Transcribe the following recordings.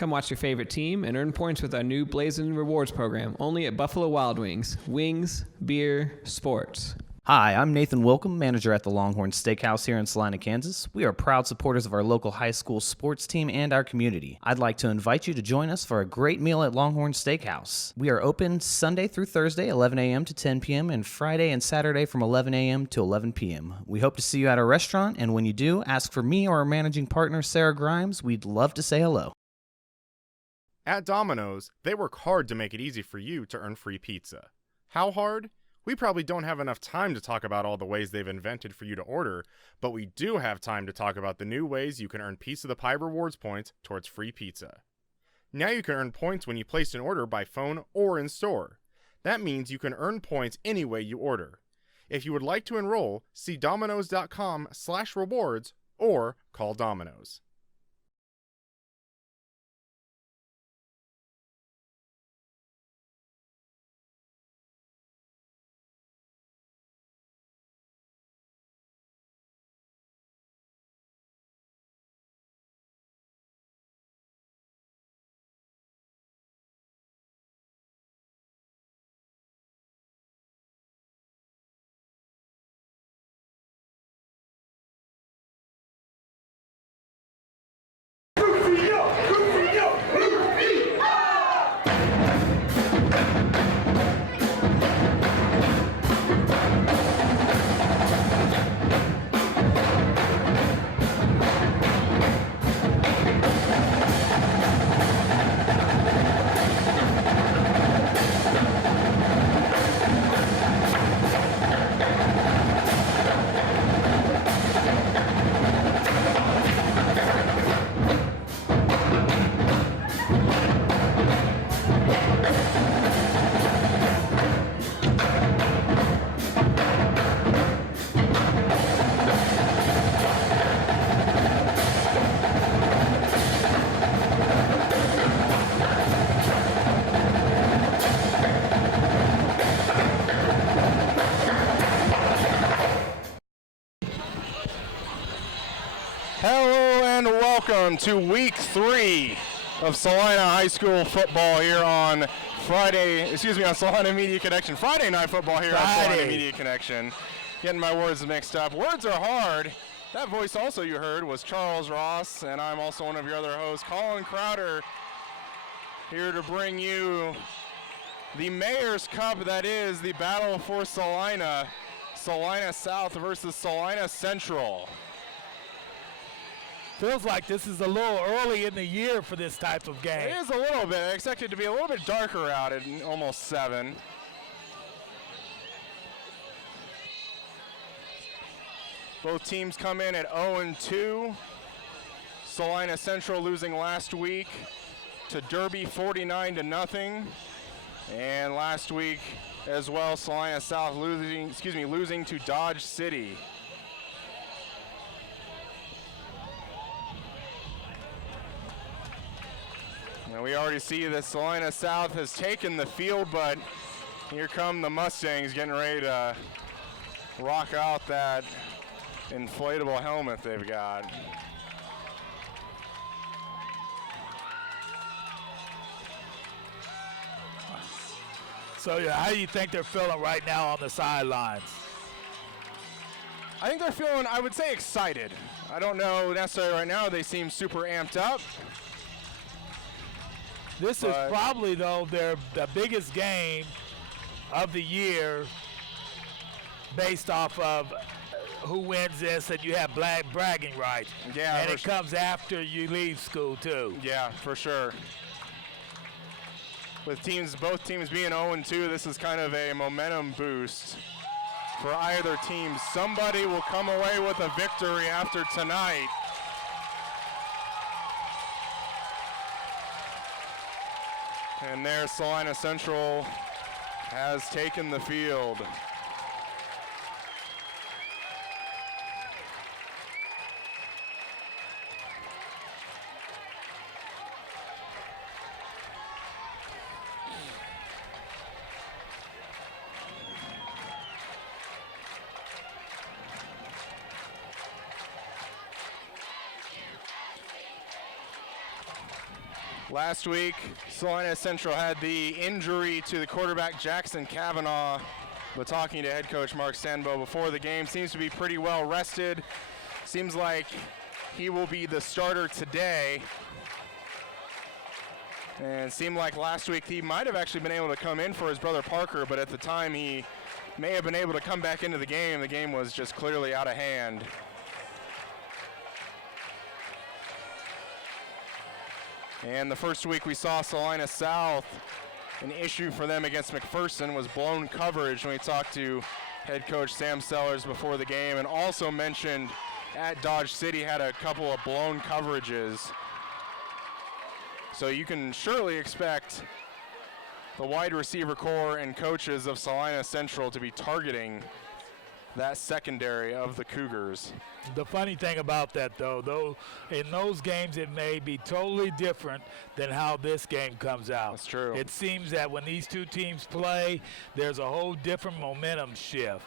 Come watch your favorite team and earn points with our new Blazin' Rewards program, only at Buffalo Wild Wings. Wings, beer, sports. Hi, I'm Nathan Wilcom, manager at the Longhorns Steakhouse here in Salina, Kansas. We are proud supporters of our local high school sports team and our community. I'd like to invite you to join us for a great meal at Longhorns Steakhouse. We are open Sunday through Thursday, 11 a.m. to 10 p.m., and Friday and Saturday from 11 a.m. to 11 p.m. We hope to see you at our restaurant, and when you do, ask for me or our managing partner, Sarah Grimes. We'd love to say hello. At Domino's, they work hard to make it easy for you to earn free pizza. How hard? We probably don't have enough time to talk about all the ways they've invented for you to order, but we do have time to talk about the new ways you can earn Piece of the Pie rewards points towards free pizza. Now you can earn points when you place an order by phone or in store. That means you can earn points any way you order. If you would like to enroll, see Domino's.com/rewards or call Domino's. Welcome to week 3 of Salina High School football here on Friday Media Connection. Friday night football here on Salina Media Connection. Getting my words mixed up. Words are hard. That voice also you heard was Charles Ross, and I'm also one of your other hosts, Colin Crowder, here to bring you the Mayor's Cup that is the battle for Salina. Salina South versus Salina Central. Feels like this is a little early in the year for this type of game. It is a little bit. I expect it to be a little bit darker out at almost 7. Both teams come in at 0-2. Salina Central losing last week to Derby 49-0. And last week as well, Salina South losing to Dodge City. Now we already see that Salina South has taken the field, but here come the Mustangs getting ready to rock out that inflatable helmet they've got. So how do you think they're feeling right now on the sidelines? I think they're feeling, I would say, excited. I don't know necessarily right now. They seem super amped up. This is probably, though, the biggest game of the year based off of who wins this, and you have bragging rights. Yeah, and it comes after you leave school, too. Yeah, for sure. With both teams being 0-2, this is kind of a momentum boost for either team. Somebody will come away with a victory after tonight. And there, Salina Central has taken the field. Last week, Salina Central had the injury to the quarterback Jackson Kavanaugh, but talking to head coach Mark Sandbo before the game, seems to be pretty well rested. Seems like he will be the starter today. And it seemed like last week he might have actually been able to come in for his brother Parker, but at the time he may have been able to come back into the game. The game was just clearly out of hand. And the first week we saw Salina South, an issue for them against McPherson was blown coverage when we talked to head coach Sam Sellers before the game, and also mentioned at Dodge City had a couple of blown coverages. So you can surely expect the wide receiver core and coaches of Salina Central to be targeting that secondary of the Cougars. The funny thing about that, though, in those games it may be totally different than how this game comes out. That's true. It seems that when these two teams play, there's a whole different momentum shift.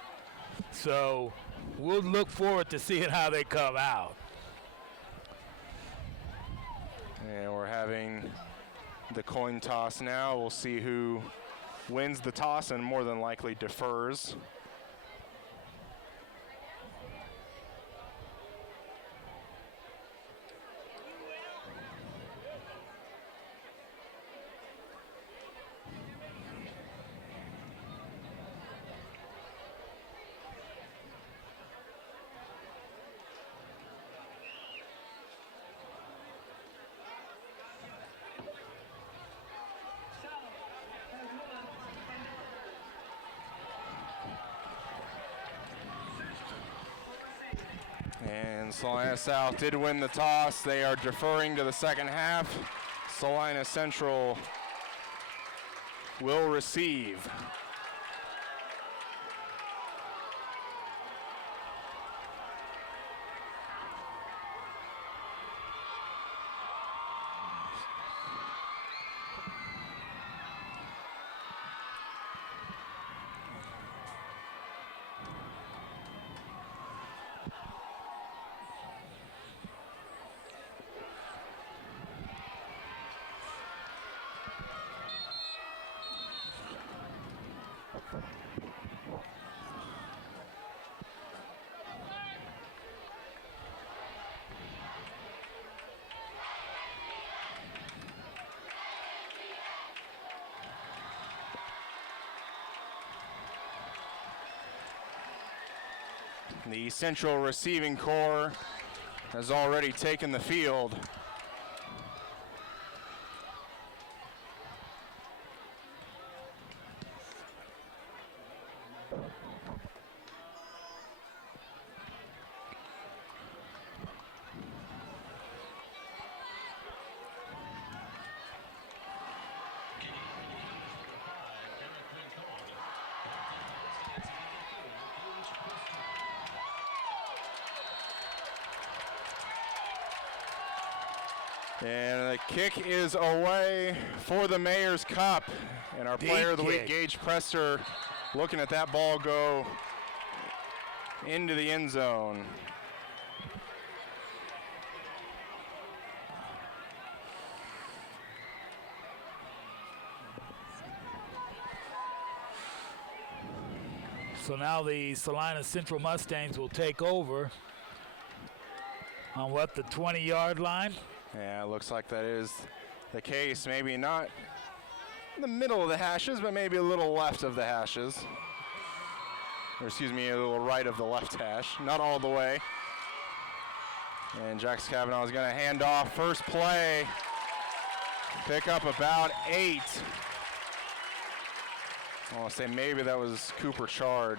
So we'll look forward to seeing how they come out. And we're having the coin toss now. We'll see who wins the toss and more than likely defers. And Salina South did win the toss. They are deferring to the second half. Salina Central will receive. The Central receiving core has already taken the field. And the kick is away for the Mayor's Cup. And our player of the week, Gage Presser, looking at that ball go into the end zone. So now the Salina Central Mustangs will take over on what, the 20-yard line? Yeah, it looks like that is the case. Maybe not in the middle of the hashes, but maybe a little left of the hashes. Or excuse me, a little right of the left hash. Not all the way. And Jax Kavanaugh is going to hand off. First play. Pick up about 8. I want to say maybe that was Cooper Chard.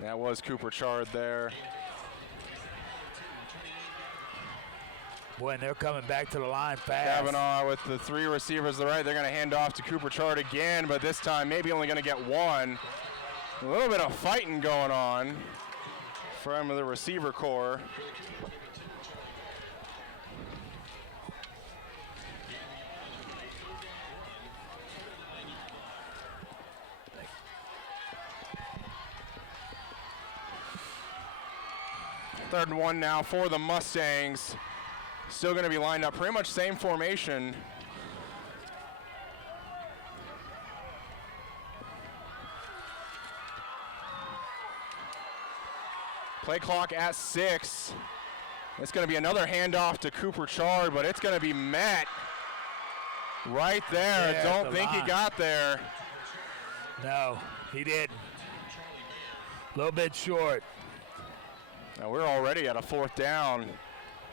That was Cooper Chard there. Boy, and they're coming back to the line fast. Kavanaugh with the 3 receivers to the right. They're going to hand off to Cooper Chard again, but this time maybe only going to get 1. A little bit of fighting going on from the receiver core. Third and 1 now for the Mustangs. Still going to be lined up pretty much same formation. Play clock at 6. It's going to be another handoff to Cooper Chard, but it's going to be met right there. Yeah, Don't think he got there. No, he didn't. A little bit short. Now we're already at a 4th down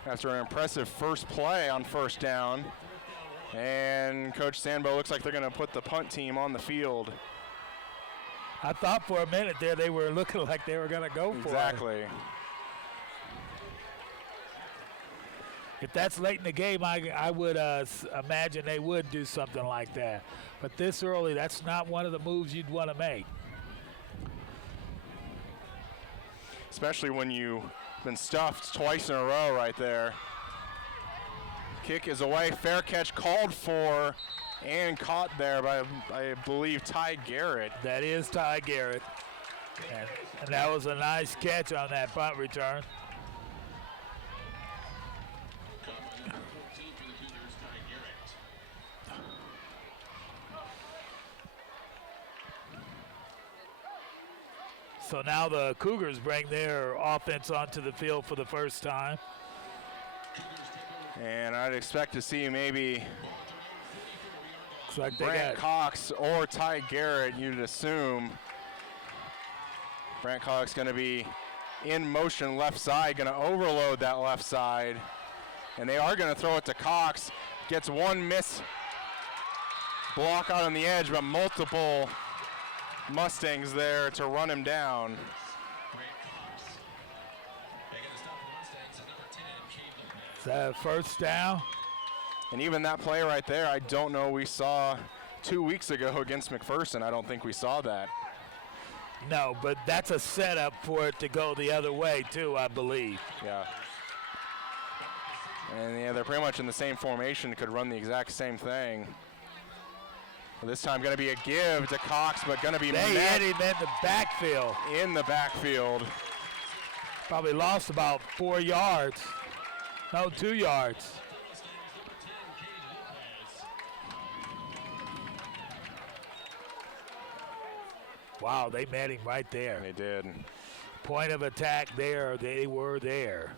after an impressive first play on 1st down. And Coach Sandbo looks like they're going to put the punt team on the field. I thought for a minute there they were looking like they were going to go for it. Exactly. If that's late in the game, I would imagine they would do something like that. But this early, that's not one of the moves you'd want to make. Especially when you've been stuffed twice in a row right there. Kick is away. Fair catch called for and caught there by, I believe, Ty Garrett. That is Ty Garrett. And that was a nice catch on that punt return. So now the Cougars bring their offense onto the field for the first time. And I'd expect to see maybe Looks like they Brant got Cox or Ty Garrett, you'd assume. Brant Cox going to be in motion left side, going to overload that left side. And they are going to throw it to Cox. Gets one miss block out on the edge, but multiple Mustangs there to run him down. Is that a first down? And even that play right there, I don't know we saw 2 weeks ago against McPherson. I don't think we saw that. No, but that's a setup for it to go the other way too, I believe. Yeah. And yeah, they're pretty much in the same formation, could run the exact same thing. Well, this time going to be a give to Cox, but going to be They met hit him in the backfield. in the backfield. Probably lost about 4 yards. No, 2 yards. Wow, they met him right there. They did. Point of attack there, they were there.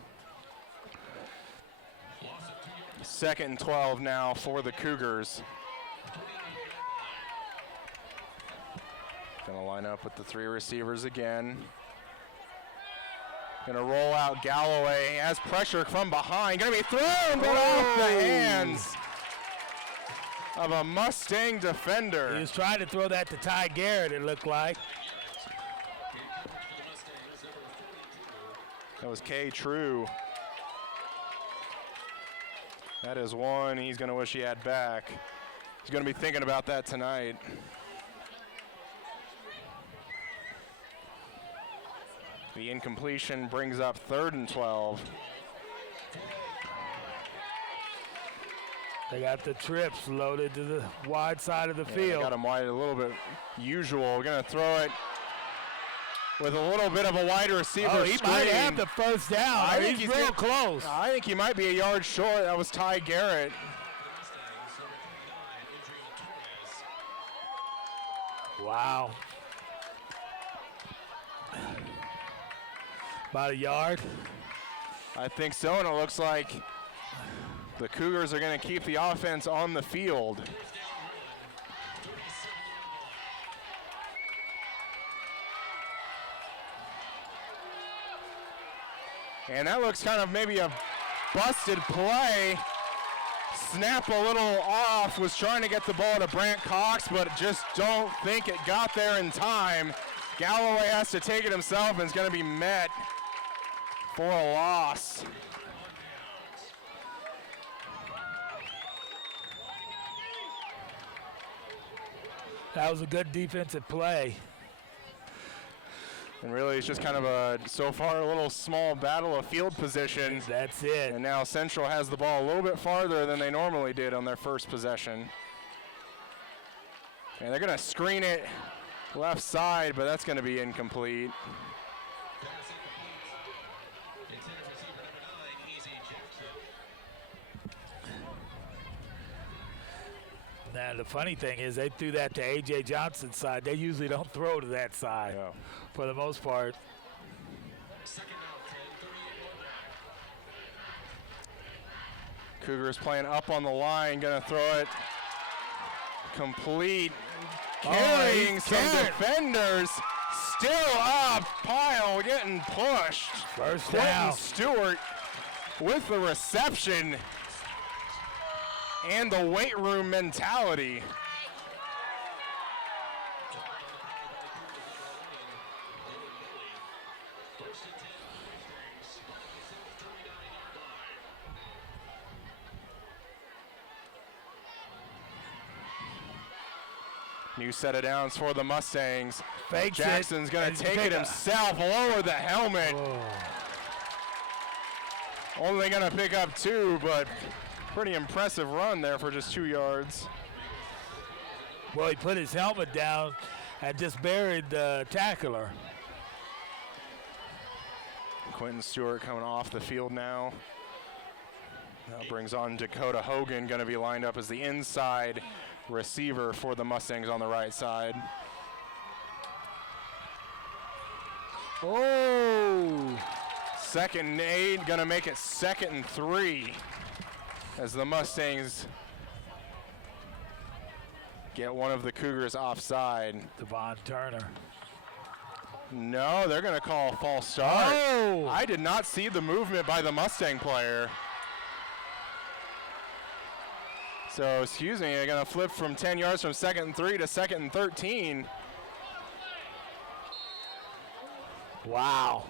2nd and 12 now for the Cougars. Gonna line up with the 3 receivers again. Gonna roll out Galloway, has pressure from behind. Gonna be thrown, but off the hands of a Mustang defender. He was trying to throw that to Ty Garrett, it looked like. That was K. True. That is one he's gonna wish he had back. He's gonna be thinking about that tonight. The incompletion brings up 3rd and 12. They got the trips loaded to the wide side of the Yeah, field. got him wide a little bit usual. We're gonna throw it with a little bit of a wide receiver Oh, he screen. might have the first down. I think He's he's real gonna- close. I think he might be a yard short. That was Ty Garrett. Wow. About a yard. I think so, and it looks like the Cougars are going to keep the offense on the field. And that looks kind of maybe a busted play. Snap a little off, was trying to get the ball to Brant Cox, but just don't think it got there in time. Galloway has to take it himself and is going to be met for a loss. That was a good defensive play. And really, it's just kind of a, so far, a little small battle of field position. That's it. And now Central has the ball a little bit farther than they normally did on their first possession. And they're going to screen it left side, but that's going to be incomplete. Now, the funny thing is they threw that to A.J. Johnson's side. They usually don't throw to that side for the most part. Cougars playing up on the line, going to throw it complete. Carrying some defenders. Still up, pile getting pushed. First down. Quentin Stewart with the reception and the weight room mentality. New set of downs for the Mustangs. Fakes Jackson's going to take it himself, lower the helmet. Only going to pick up 2, but pretty impressive run there for just 2 yards. Well, he put his helmet down and just buried the tackler. Quentin Stewart coming off the field now. That brings on Dakota Hogan, going to be lined up as the inside receiver for the Mustangs on the right side. Oh! 2nd and 8, going to make it 2nd and 3 as the Mustangs get one of the Cougars offside. Devon Turner. No, they're going to call a false start. Oh! I did not see the movement by the Mustang player. So, excuse me, they're going to flip from 10 yards from 2nd and 3 to 2nd and 13. Wow.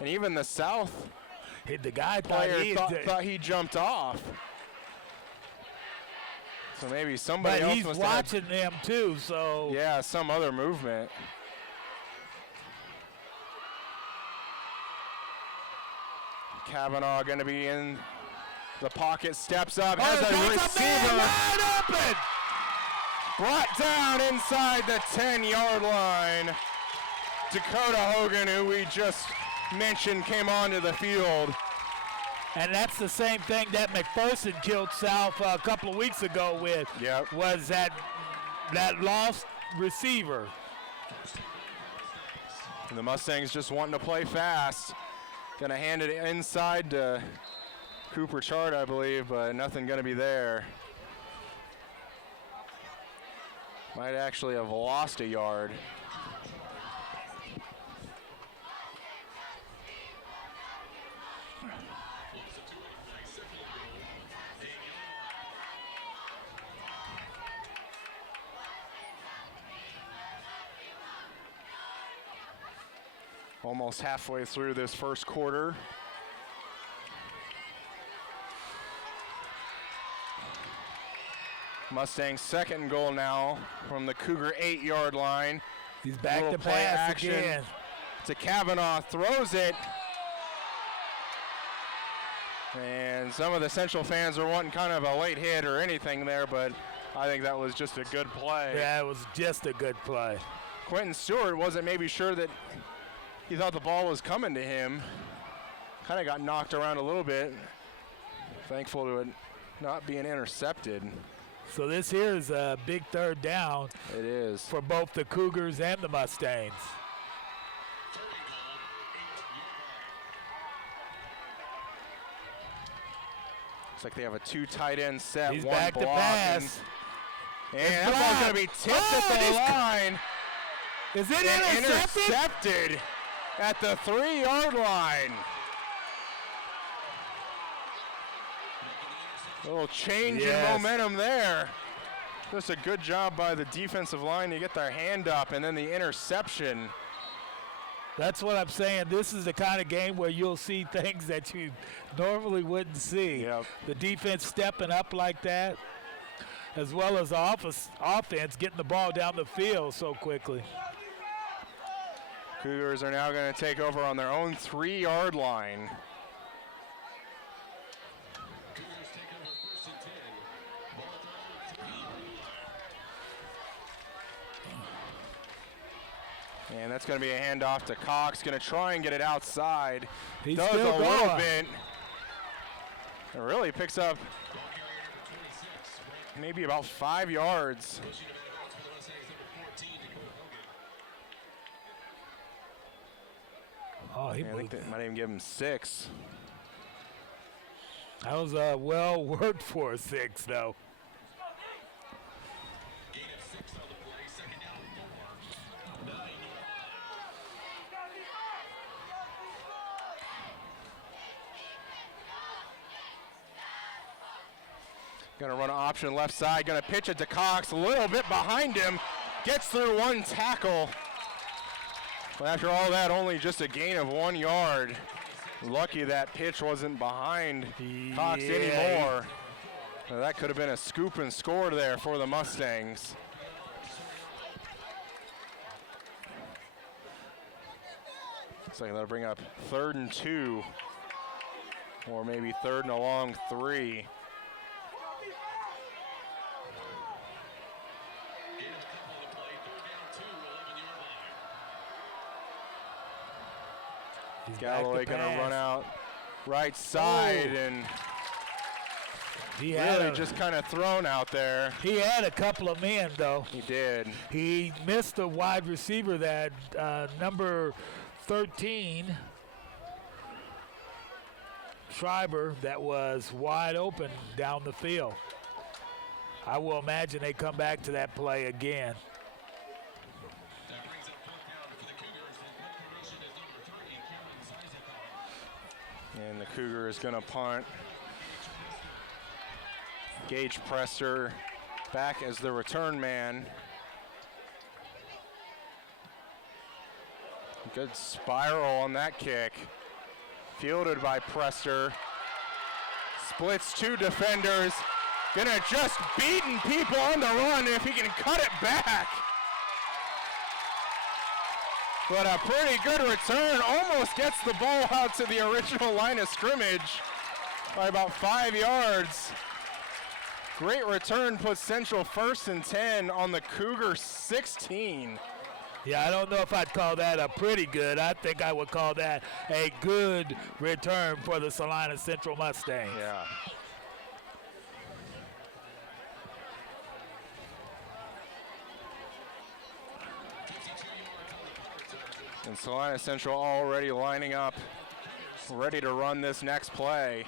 And even the South The guy player thought he jumped off. So maybe somebody but else he's must watching them too, so. Yeah, some other movement. Kavanaugh going to be in the pocket, steps up, has a receiver. Wide open. Brought down inside the 10-yard line. Dakota Hogan, who we just mentioned, came onto the field. And that's the same thing that McPherson killed South a couple of weeks ago with. Yep. Was that lost receiver. And the Mustangs just wanting to play fast. Gonna hand it inside to Cooper Chart, I believe, but nothing gonna be there. Might actually have lost a yard. Almost halfway through this first quarter. Mustangs' 2nd goal now from the Cougar 8-yard line. He's back to pass again. To Kavanaugh, throws it. And some of the Central fans are wanting kind of a late hit or anything there, but I think that was just a good play. Yeah, it was just a good play. Quentin Stewart wasn't maybe sure that he thought the ball was coming to him. Kind of got knocked around a little bit. Thankful to it not being intercepted. So this here is a big 3rd down. It is. For both the Cougars and the Mustangs. Looks like they have a 2 tight end set. He's one back block, to pass. And that ball's going to be tipped at the line. Is it intercepted? Intercepted at the 3-yard line. A little change in momentum there. Just a good job by the defensive line to get their hand up, and then the interception. That's what I'm saying. This is the kind of game where you'll see things that you normally wouldn't see. Yep. The defense stepping up like that, as well as the offense getting the ball down the field so quickly. Cougars are now going to take over on their own 3-yard line. And that's going to be a handoff to Cox. Going to try and get it outside. He's does still a little bit. It really picks up maybe about 5 yards. Oh, he I think moved. they might even give him 6. That was well worked for a 6, though. Gonna run an option left side, gonna pitch it to Cox, a little bit behind him, gets through 1 tackle. But after all that, only just a gain of 1 yard. Lucky that pitch wasn't behind Cox anymore. Now that could have been a scoop and score there for the Mustangs. So that'll bring up 3rd and 2, or maybe 3rd and a long 3. Galloway gonna run out right side and he really just kind of thrown out there. He had a couple of men, though. He did. He missed a wide receiver, that number 13, Schreiber, that was wide open down the field. I will imagine they come back to that play again. And the Cougar is going to punt. Gage Presser back as the return man. Good spiral on that kick. Fielded by Presser. Splits 2 defenders. Gonna just beating people on the run if he can cut it back. But a pretty good return, almost gets the ball out to the original line of scrimmage by about 5 yards. Great return, puts Central 1st and 10 on the Cougar 16. Yeah, I don't know if I'd call that a pretty good. I think I would call that a good return for the Salina Central Mustangs. Yeah. And Salina Central already lining up, ready to run this next play.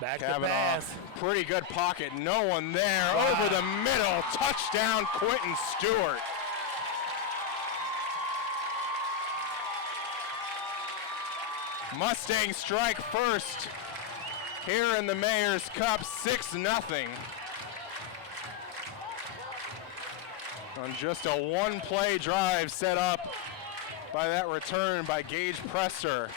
Back to Kavanaugh, pass. pretty good pocket, no one there. Wow. Over the middle, touchdown Quentin Stewart. Mustangs strike first here in the Mayor's Cup, 6-0. On just a 1-play drive set up by that return by Gage Presser.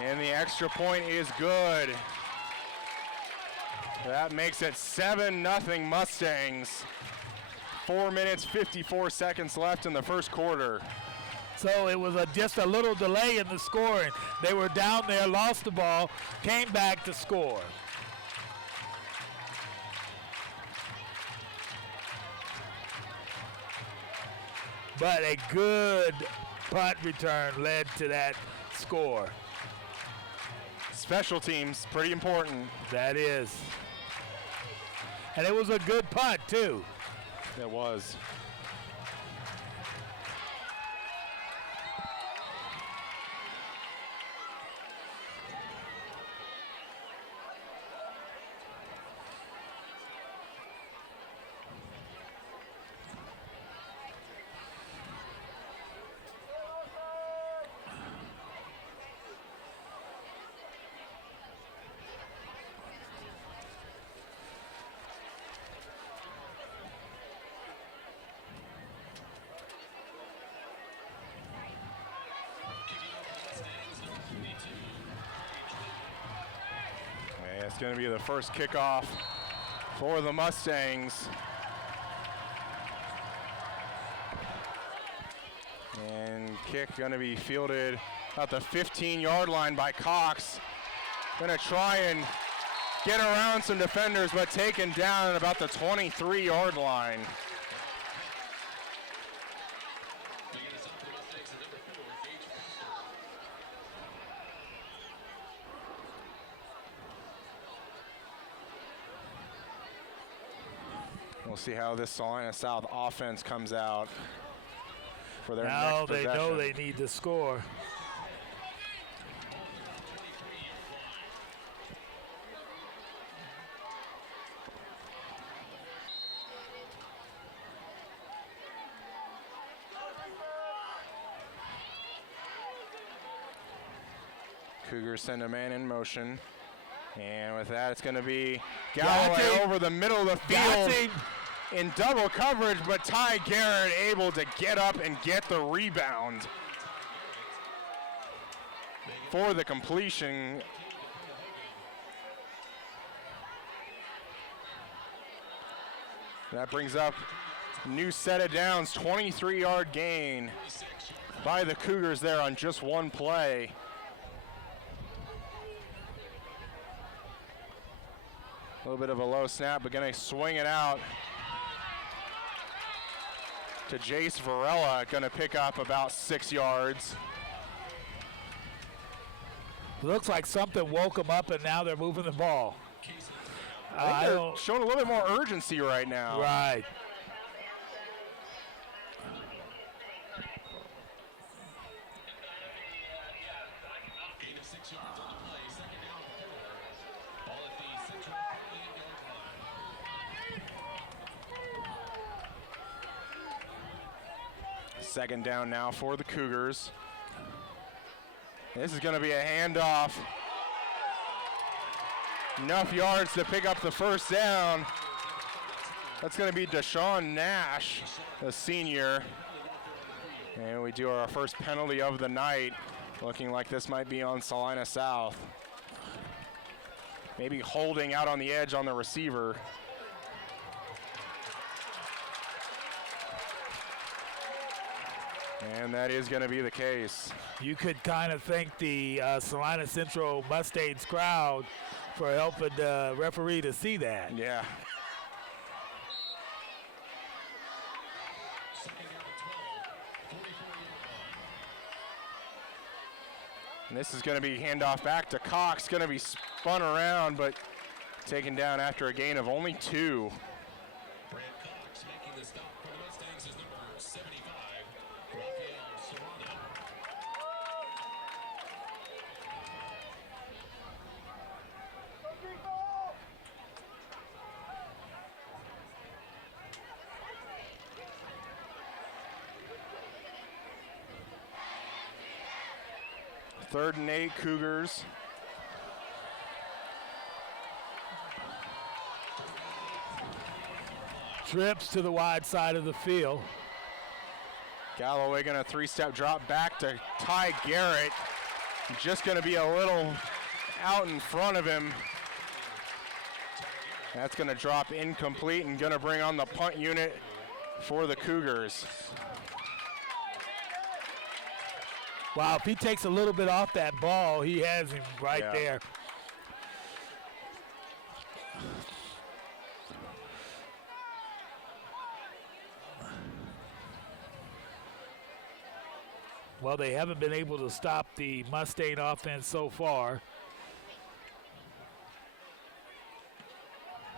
And the extra point is good. That makes it 7-0 Mustangs. 4 minutes, 54 seconds left in the first quarter. So it was just a little delay in the scoring. They were down there, lost the ball, came back to score. But a good punt return led to that score. Special teams, pretty important. That is. And it was a good punt, too. It was. It's going to be the first kickoff for the Mustangs. And kick going to be fielded at the 15-yard line by Cox. Going to try and get around some defenders, but taken down at about the 23-yard line. We'll see how this Salina South offense comes out for their next possession. Now they know they need to score. Cougars send a man in motion. And with that, it's going to be Galloway over the middle of the field in double coverage, but Ty Garrett able to get up and get the rebound for the completion. That brings up new set of downs, 23-yard gain by the Cougars there on just one play. A little bit of a low snap, but going to swing it out to Jace Varela, going to pick up about 6 yards. Looks like something woke them up, and now they're moving the ball. I think they're showing a little bit more urgency right now. Right. Second down now for the Cougars. This is going to be a handoff. Enough yards to pick up the first down. That's going to be Deshaun Nash, the senior. And we do our first penalty of the night. Looking like this might be on Salina South. Maybe holding out on the edge on the receiver. And that is going to be the case. You could kind of thank the Salina Central Mustangs crowd for helping the referee to see that. Yeah. And this is going to be handoff back to Cox. Going to be spun around, but taken down after a gain of only 2. Third and 8, Cougars. Trips to the wide side of the field. Galloway going to 3-step drop back to Ty Garrett. Just going to be a little out in front of him. That's going to drop incomplete and going to bring on the punt unit for the Cougars. Wow, if he takes a little bit off that ball, he has him right there. Well, they haven't been able to stop the Mustang offense so far.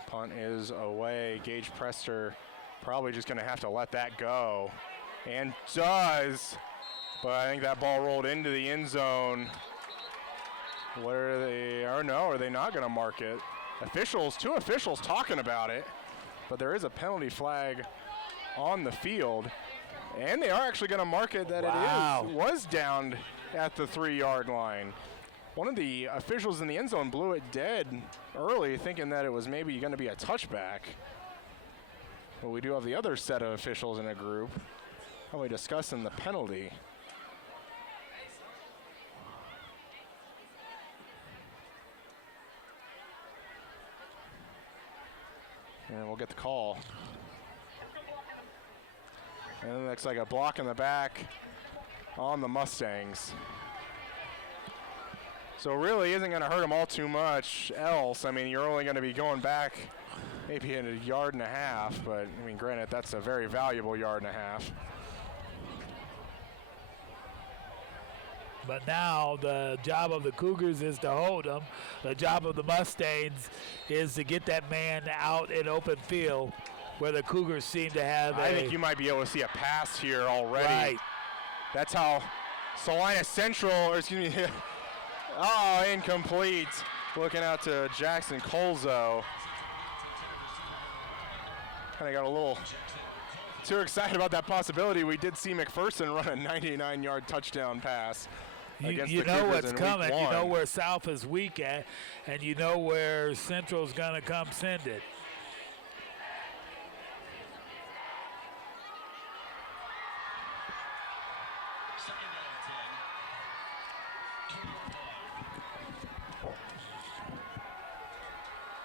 Punt is away. Gage Prester probably just going to have to let that go. And does. But I think that ball rolled into the end zone. What are they? Or no, are they not going to mark it? Two officials talking about it. But there is a penalty flag on the field. And they are actually going to mark it that it was downed at the 3-yard line. One of the officials in the end zone blew it dead early, thinking that it was maybe going to be a touchback. But we do have the other set of officials in a group. Probably discussing the penalty. And we'll get the call. And it looks like a block in the back on the Mustangs. So really isn't going to hurt them all too much else. I mean, you're only going to be going back maybe in 1.5 yards, but I mean, granted, that's a very valuable 1.5 yards. But now the job of the Cougars is to hold them. The job of the Mustangs is to get that man out in open field where the Cougars seem to have I think you might be able to see a pass here already. Right. That's how Salina Central, or excuse me, oh, incomplete. Looking out to Jackson Colzo. Kind of got a little too excited about that possibility. We did see McPherson run a 99-yard touchdown pass. You know what's coming. You know where South is weak at, and you know where Central's going to come send it.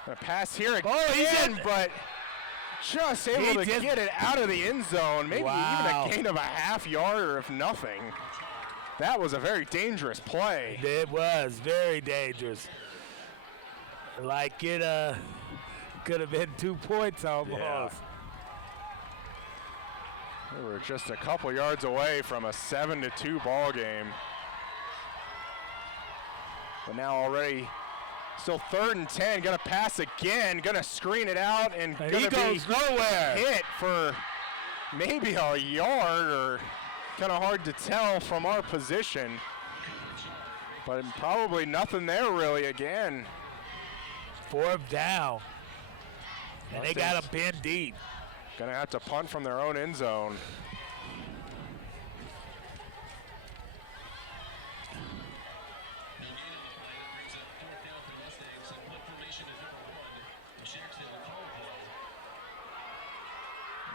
A pass here again, but just able to get it out of the end zone. Maybe even a gain of a 1/2 yard or if nothing. That was a very dangerous play. It was very dangerous. Like it could have been 2 points almost. Yeah. We were just a couple yards away from a 7-2 ball game. But now already still 3rd and 10. Gonna pass again. Gonna screen it out and he goes nowhere. Hit for maybe a yard or kind of hard to tell from our position. But probably nothing there really again. 4th down. And they got him pinned deep. Gonna have to punt from their own end zone.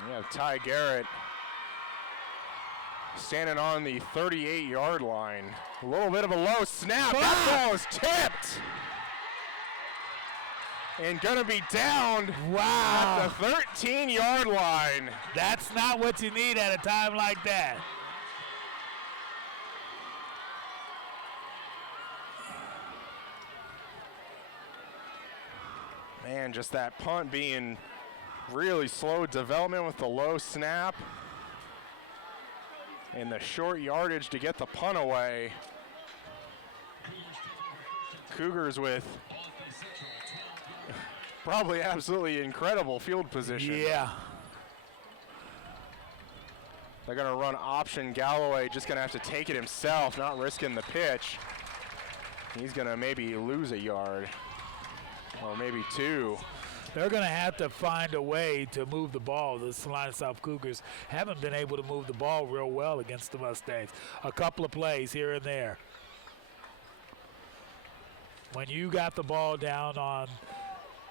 We have Ty Garrett standing on the 38-yard line. A little bit of a low snap. That ball is tipped. And going to be down at the 13-yard line. That's not what you need at a time like that. Man, just that punt being really slow development with the low snap and the short yardage to get the punt away. Cougars with probably absolutely incredible field position. Yeah. They're going to run option. Galloway just going to have to take it himself, not risking the pitch. He's going to maybe lose a yard or maybe 2. They're going to have to find a way to move the ball. The Salina South Cougars haven't been able to move the ball real well against the Mustangs. A couple of plays here and there. When you got the ball down on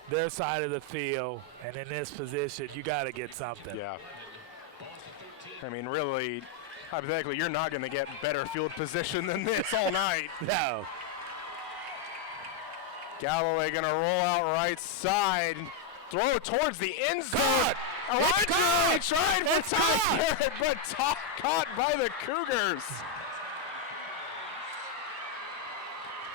their side of the field and in this position, you got to get something. Yeah. I mean, really, hypothetically, you're not going to get better field position than this all night. No. Galloway going to roll out right side, throw it towards the end zone. Elijah trying for Ty Garrett, but caught by the Cougars.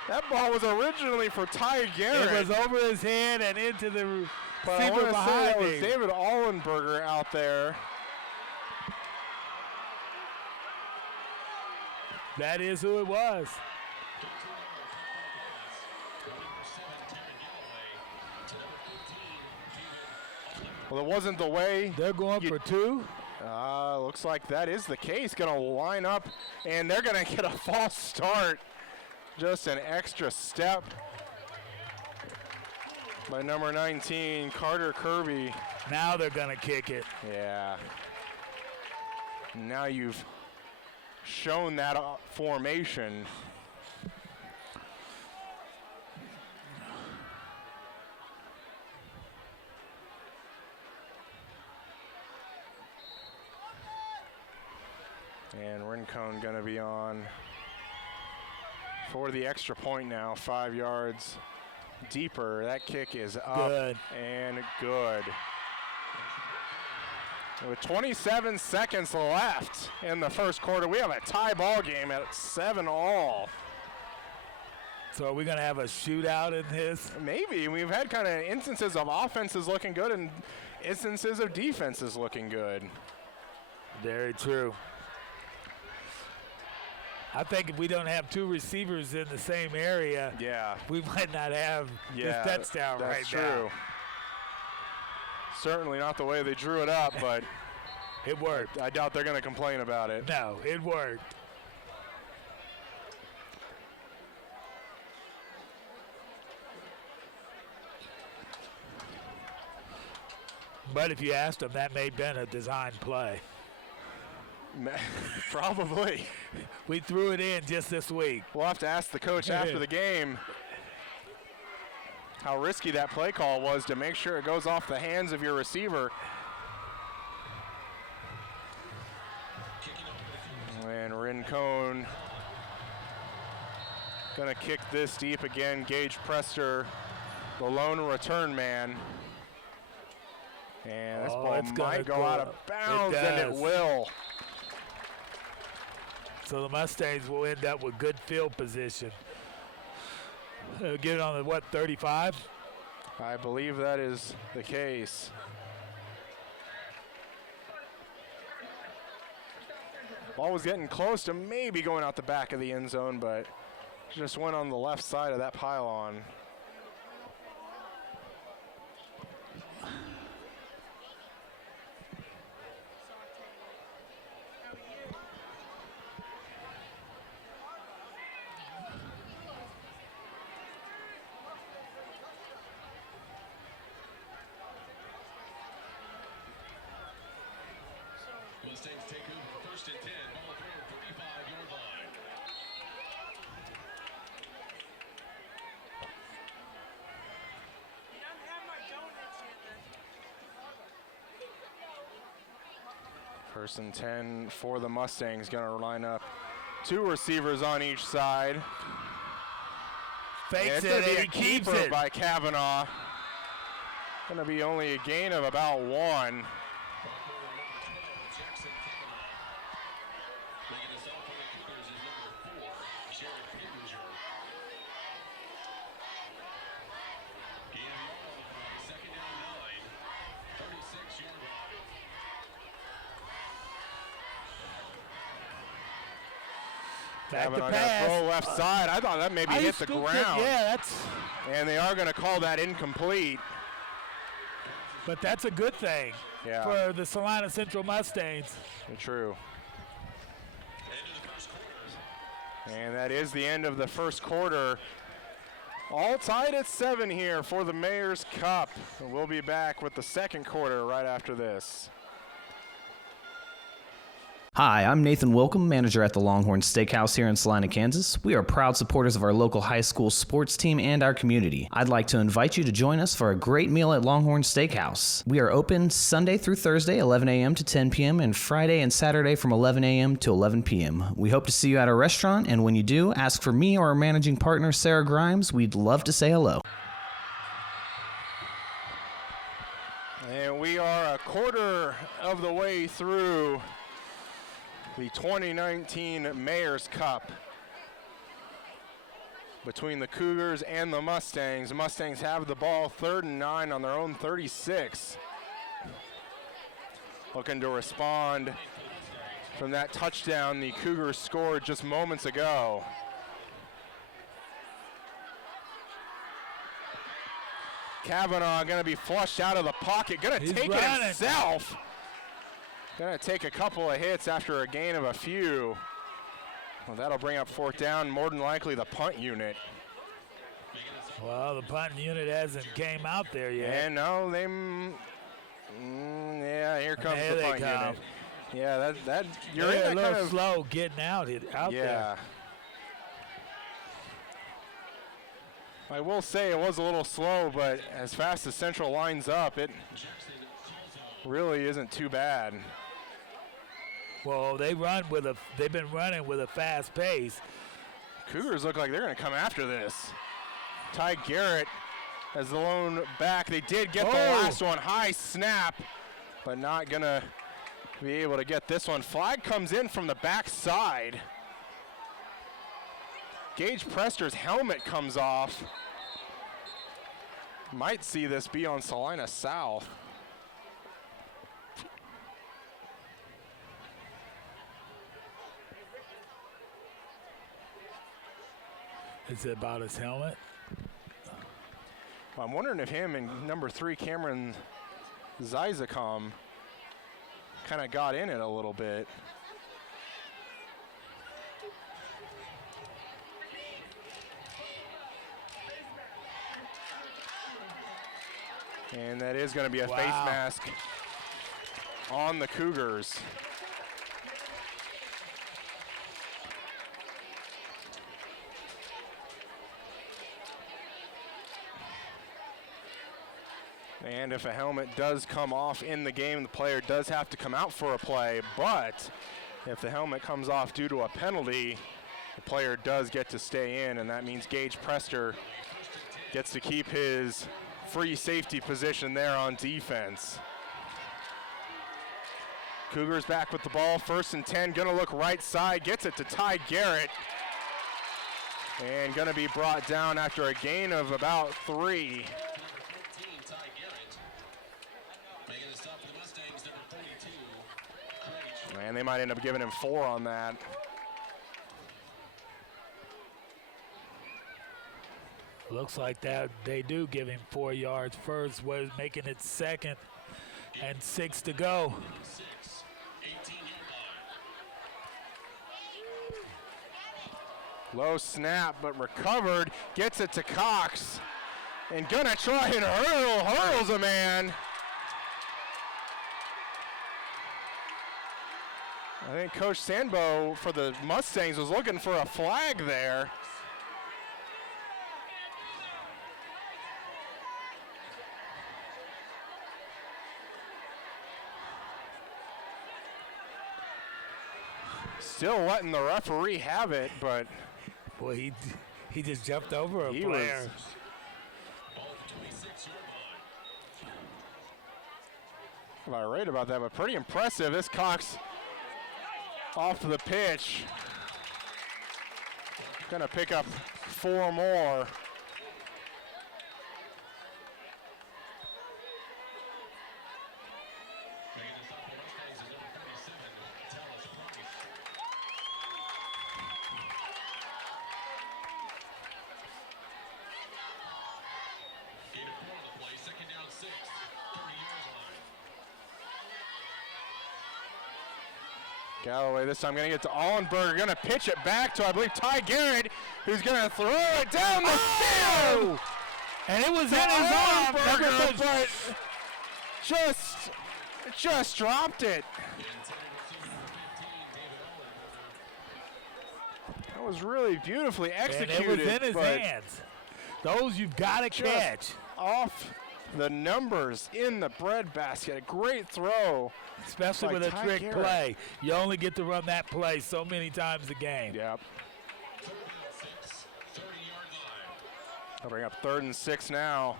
That ball was originally for Ty Garrett. It was over his head and into the receiver behind that was David Allenberger out there. That is who it was. Well, it wasn't the way. They're going for 2. Looks like that is the case. Going to line up, and they're going to get a false start. Just an extra step by number 19, Carter Kirby. Now they're going to kick it. Yeah. Now you've shown that formation. And Rincon going to be on for the extra point now, 5 yards deeper. That kick is up and good. With 27 seconds left in the first quarter, we have a tie ball game at 7-all. So are we going to have a shootout in this? Maybe. We've had kind of instances of offenses looking good and instances of defenses looking good. Very true. I think if we don't have two receivers in the same area, we might not have this touchdown right now. That's true. Certainly not the way they drew it up, but it worked. I doubt they're going to complain about it. No, it worked. But if you asked them, that may have been a design play. Probably. We threw it in just this week. We'll have to ask the coach after the game how risky that play call was to make sure it goes off the hands of your receiver. And Rincon gonna kick this deep again. Gage Prester, the lone return man. And this ball might go out of bounds, and it will. So the Mustangs will end up with good field position. Get it on the, 35? I believe that is the case. Ball was getting close to maybe going out the back of the end zone, but just went on the left side of that pylon. Mustangs take over 1st and 10, ball throw 45-yard line. You don't have my donuts yet, 1st and 10 for the Mustangs. Gonna line up two receivers on each side. Fakes it's it gonna be and a he keeps keeper it. by Kavanaugh. Gonna be only a gain of about 1. Kavanaugh gonna throw left side. I thought that maybe hit the ground. And they are going to call that incomplete. But that's a good thing for the Salina Central Mustangs. True. And that is the end of the first quarter. All tied at 7 here for the Mayor's Cup. And we'll be back with the second quarter right after this. Hi, I'm Nathan Wilcom, manager at the Longhorns Steakhouse here in Salina, Kansas. We are proud supporters of our local high school sports team and our community. I'd like to invite you to join us for a great meal at Longhorns Steakhouse. We are open Sunday through Thursday, 11 a.m. to 10 p.m., and Friday and Saturday from 11 a.m. to 11 p.m. We hope to see you at our restaurant, and when you do, ask for me or our managing partner, Sarah Grimes. We'd love to say hello. And we are a quarter of the way through the 2019 Mayor's Cup between the Cougars and the Mustangs. The Mustangs have the ball 3rd and 9 on their own 36. Looking to respond from that touchdown the Cougars scored just moments ago. Kavanaugh going to be flushed out of the pocket, going to take it himself. Going to take a couple of hits after a gain of a few. Well, that'll bring up 4th down, more than likely the punt unit. Well, the punt unit hasn't came out there yet. And no, they, here comes the punt unit. Yeah, that you're They're in that a little kind of slow getting out there. Yeah. I will say it was a little slow, but as fast as Central lines up, it really isn't too bad. Well, they've been running with a fast pace. Cougars look like they're going to come after this. Ty Garrett as the lone back. They did get the last one. High snap, but not going to be able to get this one. Flag comes in from the back side. Gage Prester's helmet comes off. Might see this be on Salina South. Is it about his helmet? I'm wondering if him and number 3 Cameron Zizakam kind of got in it a little bit. And that is going to be a face mask on the Cougars. And if a helmet does come off in the game, the player does have to come out for a play. But if the helmet comes off due to a penalty, the player does get to stay in, and that means Gage Prester gets to keep his free safety position there on defense. Cougars back with the ball, 1st and 10, gonna look right side, gets it to Ty Garrett. And gonna be brought down after a gain of about 3. And they might end up giving him 4 on that. Looks like that they do give him 4 yards first, was making it 2nd and 6 to go. Low snap, but recovered, gets it to Cox, and gonna try and hurdles a man. I think Coach Sandbo for the Mustangs was looking for a flag there. Still letting the referee have it, but boy, he just jumped over a player. I'm not right about that, but pretty impressive. This Cox off the pitch. Gonna pick up 4 more. Galloway this time gonna get to Allenberger, gonna pitch it back to, I believe, Ty Garrett, who's gonna throw it down the field! And it was in his arm, but just dropped it. That was really beautifully executed. And it was in his hands. Those you've got to catch. Off the numbers in the breadbasket. A great throw. Especially with a trick play. You only get to run that play so many times a game. Yep. I'll bring up 3rd and 6 now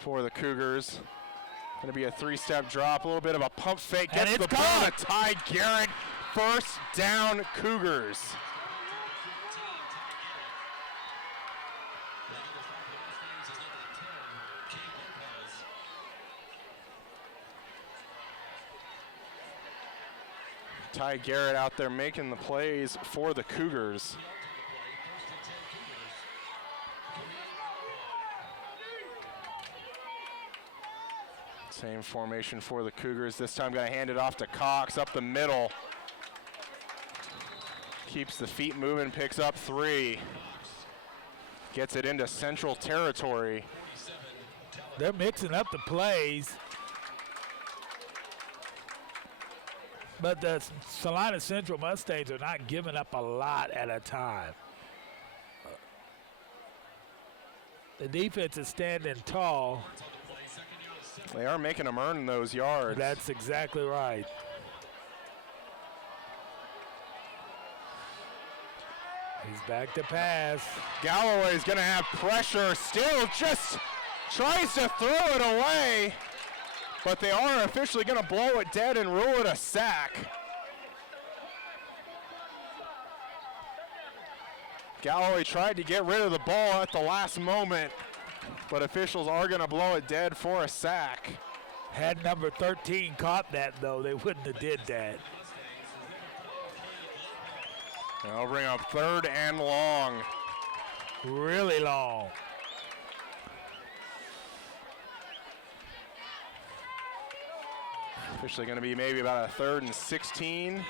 for the Cougars. Going to be a 3-step drop, a little bit of a pump fake. Gets the ball to Ty Garrett. 1st down, Cougars. Ty Garrett out there making the plays for the Cougars. Same formation for the Cougars. This time going to hand it off to Cox up the middle. Keeps the feet moving, picks up 3. Gets it into central territory. They're mixing up the plays. But the Salina Central Mustangs are not giving up a lot at a time. The defense is standing tall. They are making them earn those yards. That's exactly right. He's back to pass. Galloway's going to have pressure. Still just tries to throw it away. But they are officially going to blow it dead and rule it a sack. Galloway tried to get rid of the ball at the last moment, but officials are going to blow it dead for a sack. Had number 13 caught that, though, they wouldn't have did that. They'll bring up 3rd and long. Really long. Officially going to be maybe about a 3rd and 16.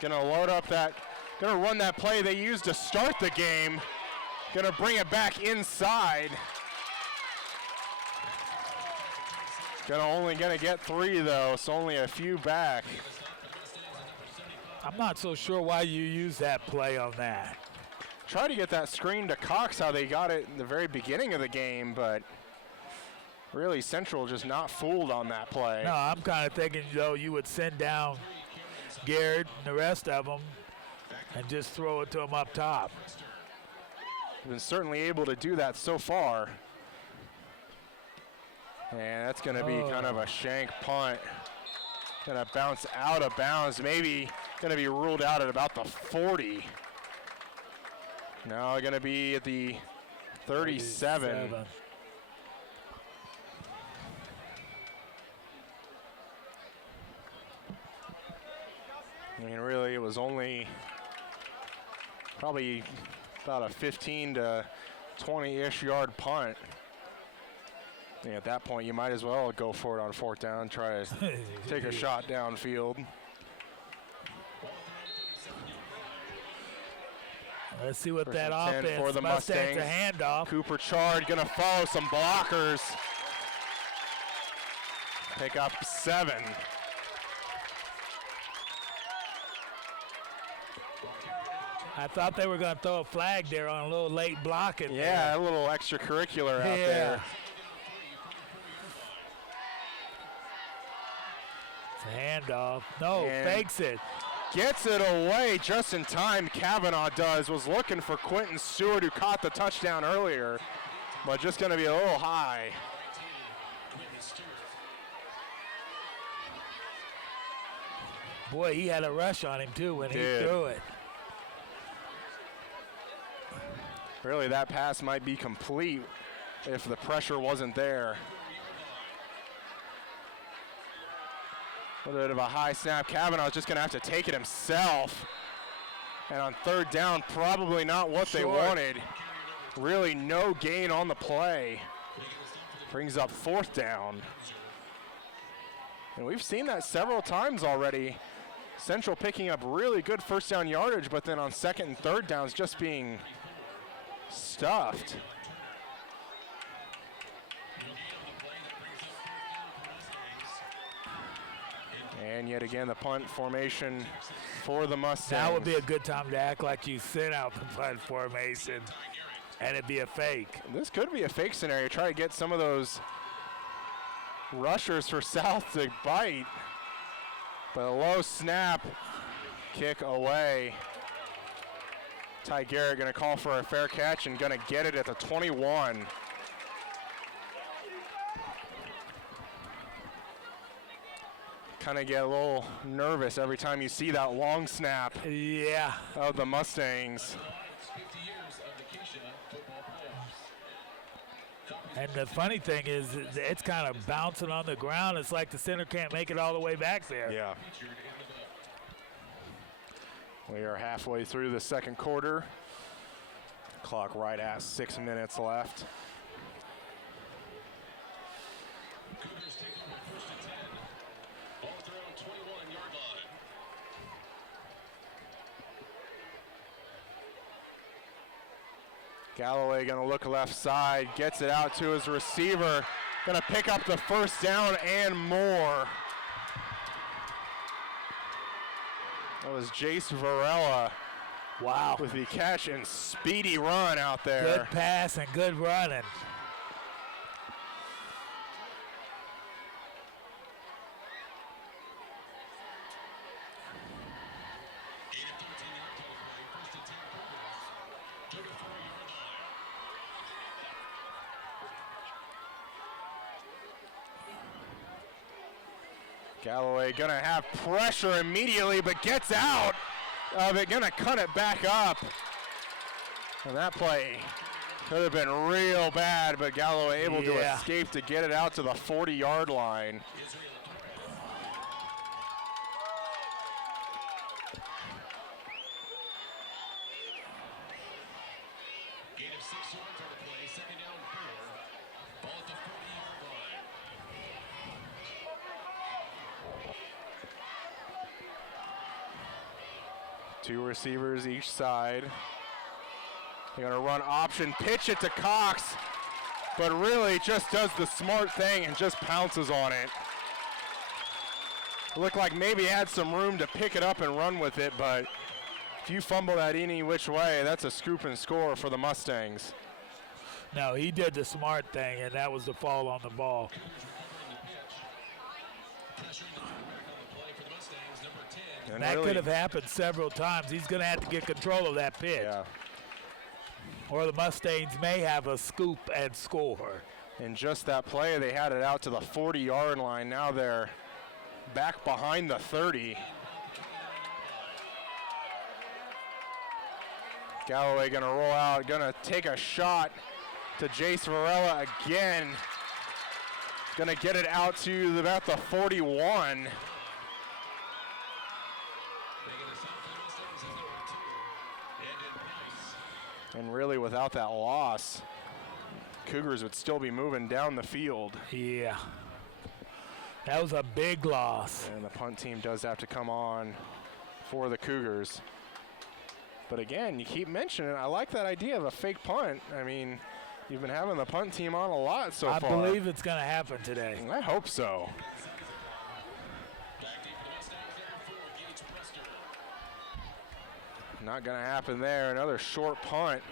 Gonna load up that, gonna run that play they used to start the game. Gonna bring it back inside. Only gonna get 3 though, so only a few back. I'm not so sure why you use that play on that. Try to get that screen to Cox how they got it in the very beginning of the game, but really Central just not fooled on that play. No, I'm kind of thinking, though, you would send down Garrett and the rest of them and just throw it to them up top. Been certainly able to do that so far. And that's going to be kind of a shank punt. Going to bounce out of bounds, maybe going to be ruled out at about the 40. Now going to be at the 37. I mean, really, it was only probably about a 15 to 20-ish yard punt. Yeah, at that point, you might as well go for it on 4th down, try to take a shot downfield. Let's see what that 10 offense, for the Mustangs, Mustangs. a handoff. Cooper Chard gonna follow some blockers. Pick up 7. I thought they were going to throw a flag there on a little late blocking. Yeah, a little extracurricular out there. It's a handoff. No, And fakes it. Gets it away just in time. Kavanaugh does. Was looking for Quentin Stewart, who caught the touchdown earlier, but just going to be a little high. Boy, he had a rush on him, too, when he threw it. Really, that pass might be complete if the pressure wasn't there. A little bit of a high snap. Kavanaugh's just going to have to take it himself. And on 3rd down, probably not what they wanted. Really no gain on the play. Brings up 4th down. And we've seen that several times already. Central picking up really good 1st down yardage, but then on 2nd and 3rd downs just being stuffed. And yet again, the punt formation for the Mustangs. Now would be a good time to act like you sent out the punt formation, and it'd be a fake. This could be a fake scenario. Try to get some of those rushers for South to bite. But a low snap, kick away. Ty Garrett going to call for a fair catch and going to get it at the 21. Kind of get a little nervous every time you see that long snap of the Mustangs. And the funny thing is, it's kind of bouncing on the ground. It's like the center can't make it all the way back there. Yeah. We are halfway through the 2nd quarter. Clock right at 6 minutes left. Cougars take over 1st and 10. Ball at their own 21-yard line. Galloway going to look left side, gets it out to his receiver. Going to pick up the 1st down and more. That was Jace Varela. Wow. With the catch and speedy run out there. Good pass and good running. Galloway gonna have pressure immediately, but gets out of it, gonna cut it back up. And that play could have been real bad, but Galloway able to escape to get it out to the 40-yard line. Gain of 6 yards on the play, second down 4. Ball at the 40-yard line. Two receivers each side. They're gonna run option, pitch it to Cox, but really just does the smart thing and just pounces on it. Looked like maybe had some room to pick it up and run with it, but if you fumble that any which way, that's a scoop and score for the Mustangs. No, he did the smart thing, and that was the fall on the ball. And That really- could have happened several times. He's going to have to get control of that pitch. Yeah. Or the Mustangs may have a scoop and score. In just that play, they had it out to the 40-yard line. Now they're back behind the 30. Galloway gonna roll out, gonna take a shot to Jace Varela again. Gonna get it out to about the 41. And really, without that loss, Cougars would still be moving down the field. Yeah. That was a big loss. And the punt team does have to come on for the Cougars. But again, you keep mentioning, I like that idea of a fake punt. I mean, you've been having the punt team on a lot so I far. believe it's going to happen today. I hope so. Not going to happen there. Another short punt.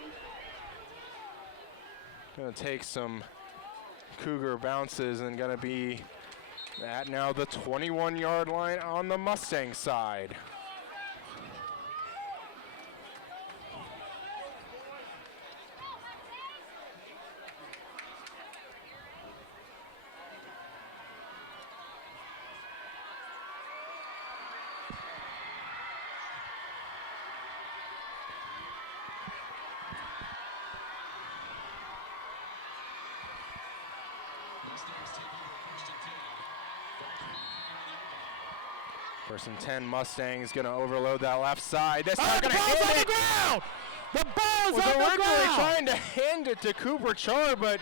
Going to take some Cougar bounces and going to be at now the 21-yard line on the Mustang side. First and 10, Mustangs gonna overload that left side. This time gonna ball's on hand the it. ground! The ball's Was on the originally ground! trying to hand it to Cooper Char, but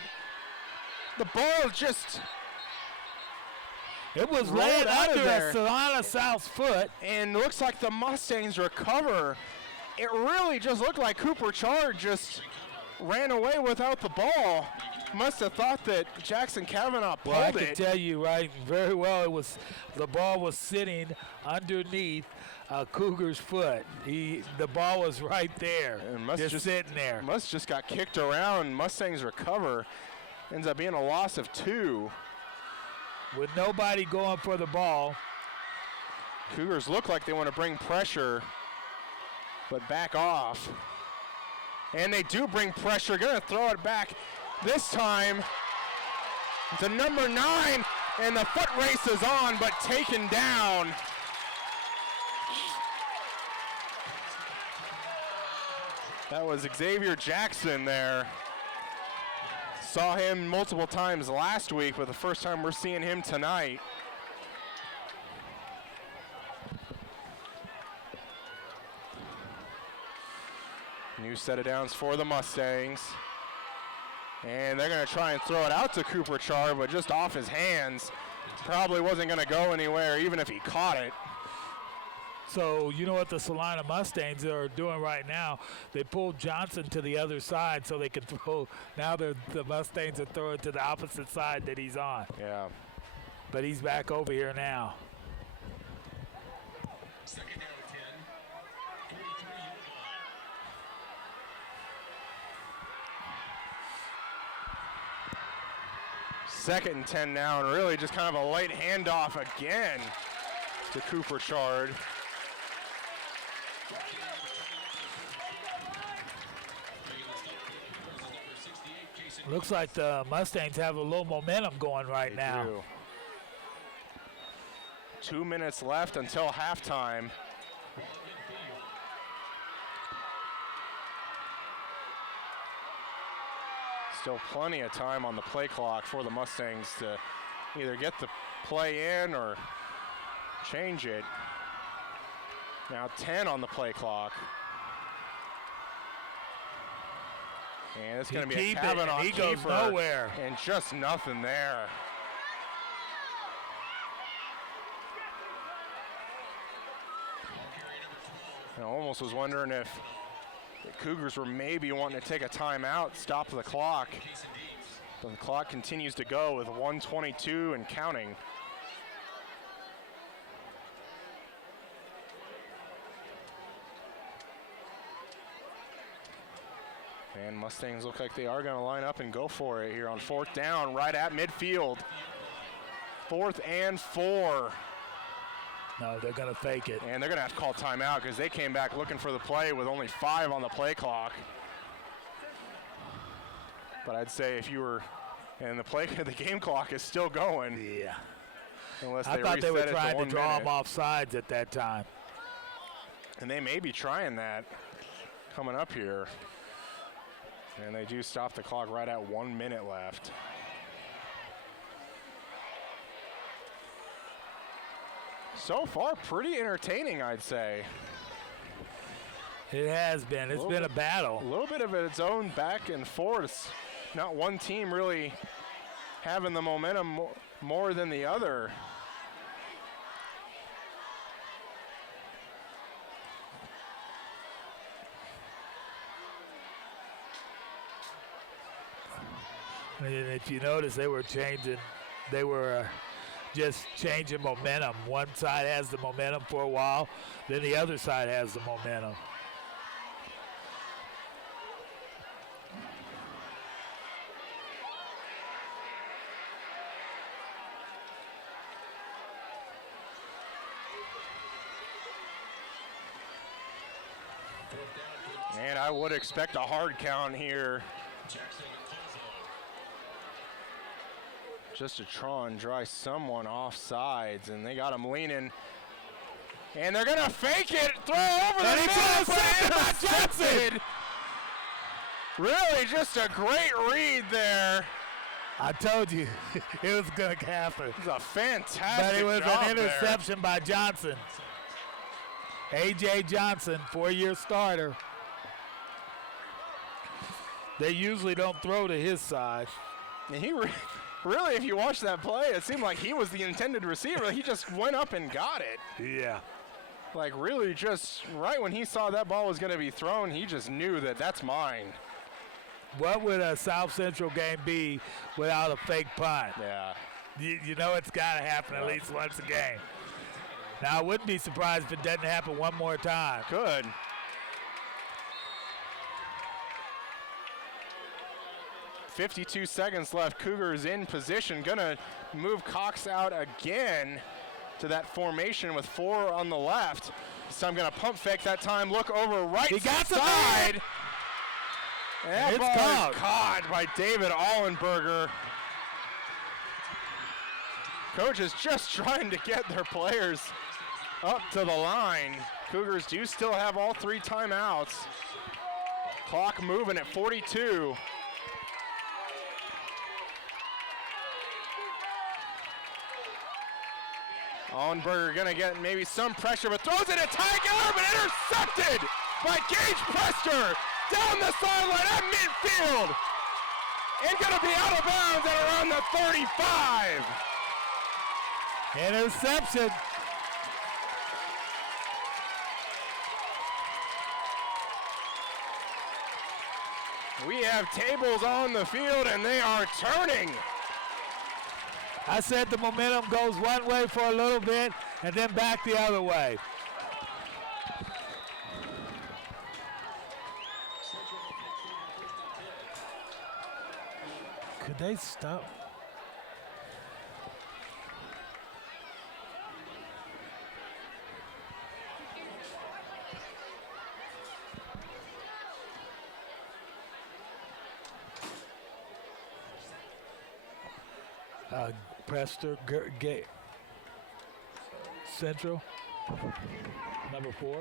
the ball just It was rolled laid out of under there. a Salina South's foot. and looks like the Mustangs recover. It really just looked like Cooper Char just ran away without the ball. Must have thought that Jackson Kavanaugh pulled Well, I can it. tell you right very well, the ball was sitting underneath Cougar's foot. The ball was right there, And must just just- sitting there. Must just got kicked around. Mustangs recover. Ends up being a loss of 2. With nobody going for the ball. Cougars look like they want to bring pressure, but back off. And they do bring pressure. Gonna throw it back this time to number 9, and the foot race is on, but taken down. That was Xavier Jackson there. Saw him multiple times last week, but the first time we're seeing him tonight. New set of downs for the Mustangs. And they're going to try and throw it out to Cooper Char, but just off his hands. Probably wasn't going to go anywhere, even if he caught it. So you know what the Salina Mustangs are doing right now? They pulled Johnson to the other side so they can throw. Now the Mustangs are throwing to the opposite side that he's on. Yeah. But he's back over here now. Second down 10. 43-yard line. Second and 10 now, and really just kind of a late handoff again to Cooper Chard. Looks like the Mustangs have a little momentum going right now. Do. 2 minutes left until halftime. Still plenty of time on the play clock for the Mustangs to either get the play in or change it. Now 10 on the play clock. And it's going to be a Kavanaugh he goes keeper, nowhere. and just nothing there. I almost was wondering if the Cougars were maybe wanting to take a timeout, stop the clock. But the clock continues to go with 1:22 and counting. And Mustangs look like they are going to line up and go for it here on 4th down, right at midfield. 4th and 4. No, they're going to fake it. And they're going to have to call timeout because they came back looking for the play with only 5 on the play clock. But I'd say if you were, and the game clock is still going. Yeah. Unless I they thought they were reset it to trying to 1 draw minute. them off sides at that time. And they may be trying that coming up here. And they do stop the clock right at 1 minute left. So far, pretty entertaining, I'd say. It has been. It's been a battle. A little bit of its own back and forth. Not one team really having the momentum more than the other. And if you notice, they were just changing momentum. One side has the momentum for a while, then the other side has the momentum. And I would expect a hard count here. Just to try and dry someone off sides, and they got him leaning. And they're gonna fake it, throw over the middle, by Jackson. Really just a great read there. I told you it was going to happen. It was a fantastic But it was job an interception by Johnson. A.J. Johnson, 4-year starter. They usually don't throw to his side. And he really, if you watch that play, it seemed like he was the intended receiver. He just went up and got it. Yeah. Like really just right when he saw that ball was going to be thrown, he just knew that that's mine. What would a South Central game be without a fake punt? Yeah. You know it's got to happen at least once a game. Now, I wouldn't be surprised if it doesn't happen one more time. Good. .52 seconds left. Cougars in position. Gonna move Cox out again to that formation with 4 on the left. So I'm gonna pump fake that time. Look over right He got the side. And that It's ball caught. is caught by David Allenberger. Coach is just trying to get their players up to the line. Cougars do still have all 3 timeouts. Clock moving at 42. Allenberger gonna get maybe some pressure, but throws it at Tiger, but intercepted by Gage Prester down the sideline at midfield. And gonna be out of bounds at around the 35. Interception. We have tables on the field and they are turning. I said the momentum goes one way for a little bit and then back the other way. Could they stop? Prester, Central, number 4.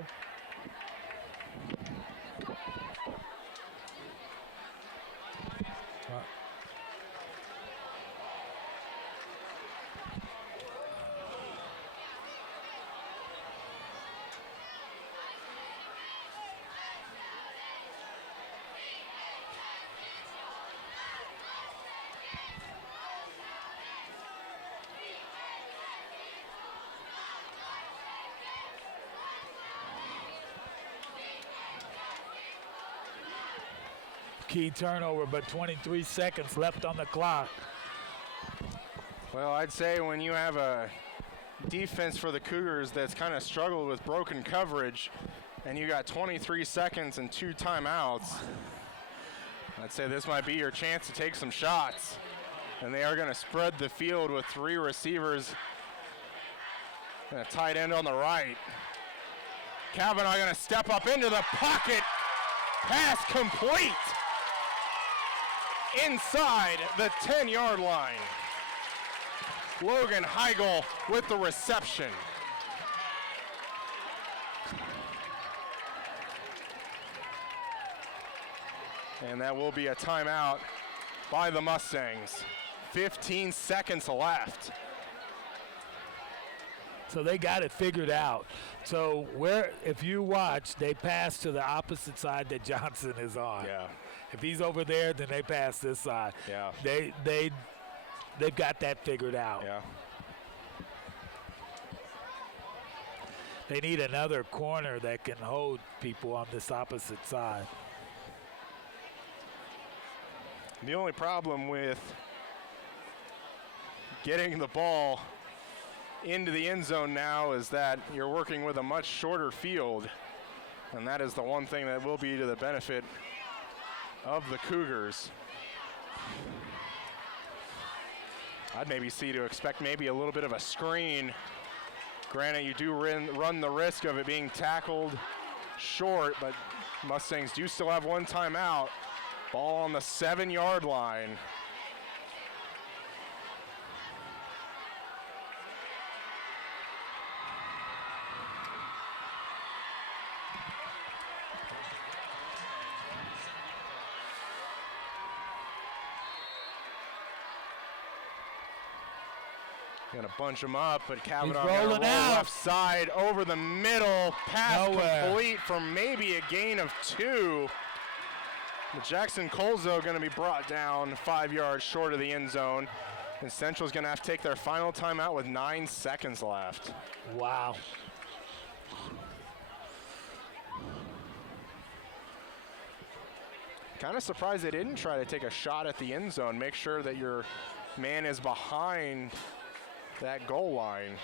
Key turnover, but 23 seconds left on the clock. Well, I'd say when you have a defense for the Cougars that's kind of struggled with broken coverage, and you got 23 seconds and 2 timeouts, I'd say this might be your chance to take some shots. And they are going to spread the field with 3 receivers and a tight end on the right. Kavanaugh going to step up into the pocket. Pass complete inside the 10-yard line. Logan Heigl with the reception. And that will be a timeout by the Mustangs. 15 seconds left. So they got it figured out. So if you watch, they pass to the opposite side that Johnson is on. Yeah. If he's over there, then they pass this side. Yeah. They've got that figured out. Yeah. They need another corner that can hold people on this opposite side. The only problem with getting the ball into the end zone now is that you're working with a much shorter field, and that is the one thing that will be to the benefit of the Cougars. I'd maybe expect maybe a little bit of a screen. Granted, you do run the risk of it being tackled short, but Mustangs do still have 1 timeout. Ball on the 7-yard line. Gonna bunch him up, but Kavanaugh gonna roll left side over the middle. Pass complete for maybe a gain of 2. But Jackson Colzo gonna be brought down 5 yards short of the end zone. And Central's gonna have to take their final timeout with 9 seconds left. Wow. Kind of surprised they didn't try to take a shot at the end zone. Make sure that your man is behind that goal line.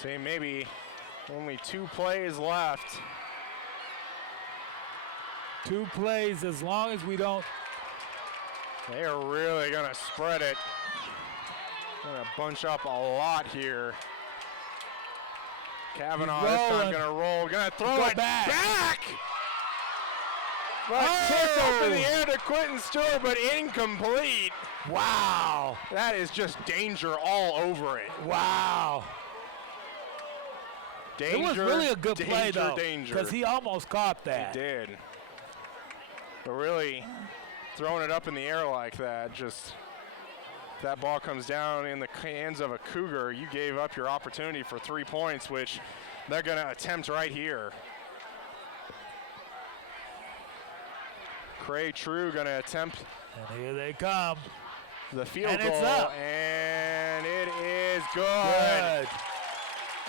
Say maybe only 2 plays left. 2 plays, as long as we don't. They are really gonna spread it. Gonna bunch up a lot here. Kavanaugh this time gonna roll, gonna throw it back. But kicked up in the air to Quentin Stewart, but incomplete. Wow. That is just danger all over it. Wow. Danger, it was really a good play, though, because he almost caught that. He did. But really, throwing it up in the air like that, just if that ball comes down in the hands of a Cougar, you gave up your opportunity for 3 points, which they're going to attempt right here. Cray True going to attempt. And here they come. The field and goal. It's up. And it is good.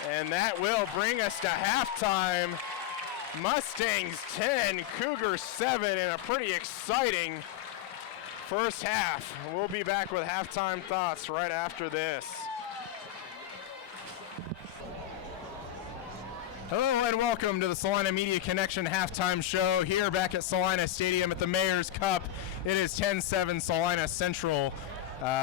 And that will bring us to halftime. Mustangs 10, Cougars 7 in a pretty exciting first half. We'll be back with halftime thoughts right after this. Hello and welcome to the Salina Media Connection halftime show here back at Salina Stadium at the Mayor's Cup. It is 10-7 Salina Central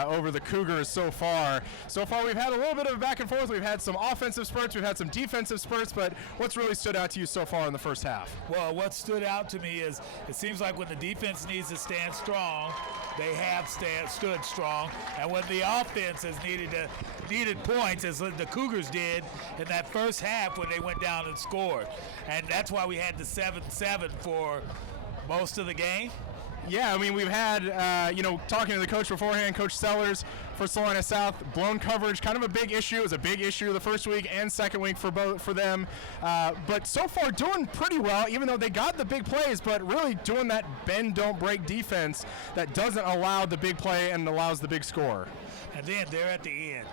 over the Cougars so far. So far we've had a little bit of back and forth. We've had some offensive spurts, we've had some defensive spurts, but what's really stood out to you so far in the first half? Well, what stood out to me is it seems like when the defense needs to stand strong, they have stood strong, and when the offense has needed points, as the Cougars did in that first half when they went down and scored. And that's why we had the 7-7 for most of the game. Yeah, I mean, we've had, talking to the coach beforehand, Coach Sellers for Salina South, blown coverage, kind of a big issue. It was a big issue the first week and second week for them. But so far doing pretty well, even though they got the big plays, but really doing that bend, don't break defense that doesn't allow the big play and allows the big score. And then they're at the end.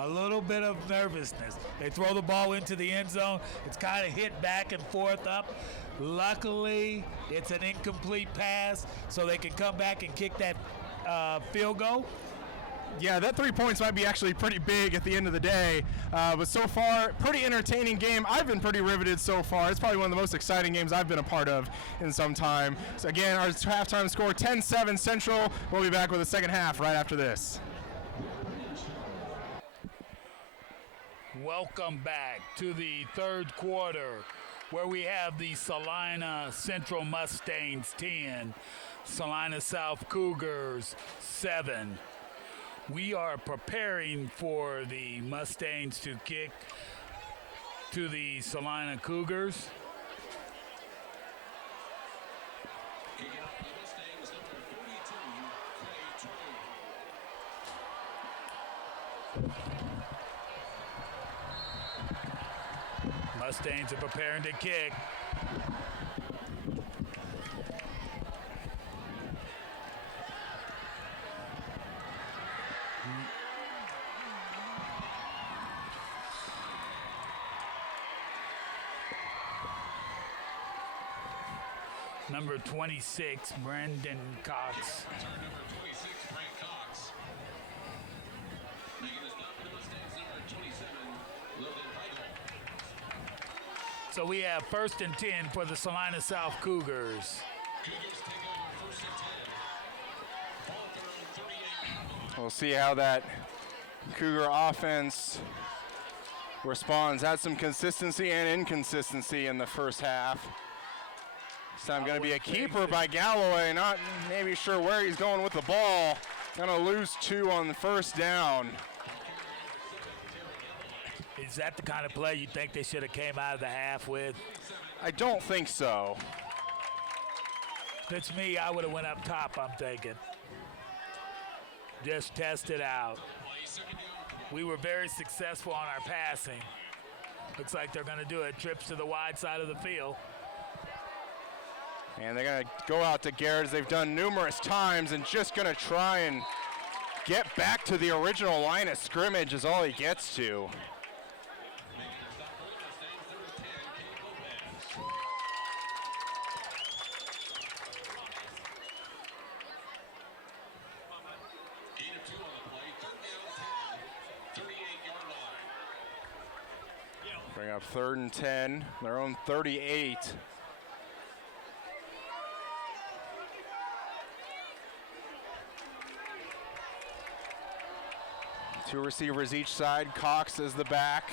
A little bit of nervousness. They throw the ball into the end zone. It's kind of hit back and forth up. Luckily, it's an incomplete pass, so they can come back and kick that field goal. Yeah, that 3 points might be actually pretty big at the end of the day. But so far, pretty entertaining game. I've been pretty riveted so far. It's probably one of the most exciting games I've been a part of in some time. So again, our halftime score, 10-7 Central. We'll be back with the second half right after this. Welcome back to the third quarter, where we have the Salina Central Mustangs 10, Salina South Cougars 7. We are preparing for the Mustangs to kick to the Salina Cougars. Kicking off the Mustangs, number 42, Mustangs are preparing to kick. Number 26, Brendan Cox. return number 26, Frank Cox. Making the stop for the Mustangs, number 27, Logan Heigl. So we have 1st and 10 for the Salina South Cougars. Cougars take over 1st and 10. Ball at their own 38. We'll see how that Cougar offense responds. Had some consistency and inconsistency in the first half. This time going to be a keeper by Galloway. Not maybe sure where he's going with the ball. Going to lose 2 on the first down. Is that the kind of play you think they should have came out of the half with? I don't think so. If it's me, I would have went up top, I'm thinking. Just test it out. We were very successful on our passing. Looks like they're going to do it. Trips to the wide side of the field. And they're going to go out to Garrett as they've done numerous times and just going to try and get back to the original line of scrimmage is all he gets to. Bring up 3rd and 10, their own 38. Two receivers each side. Cox is the back.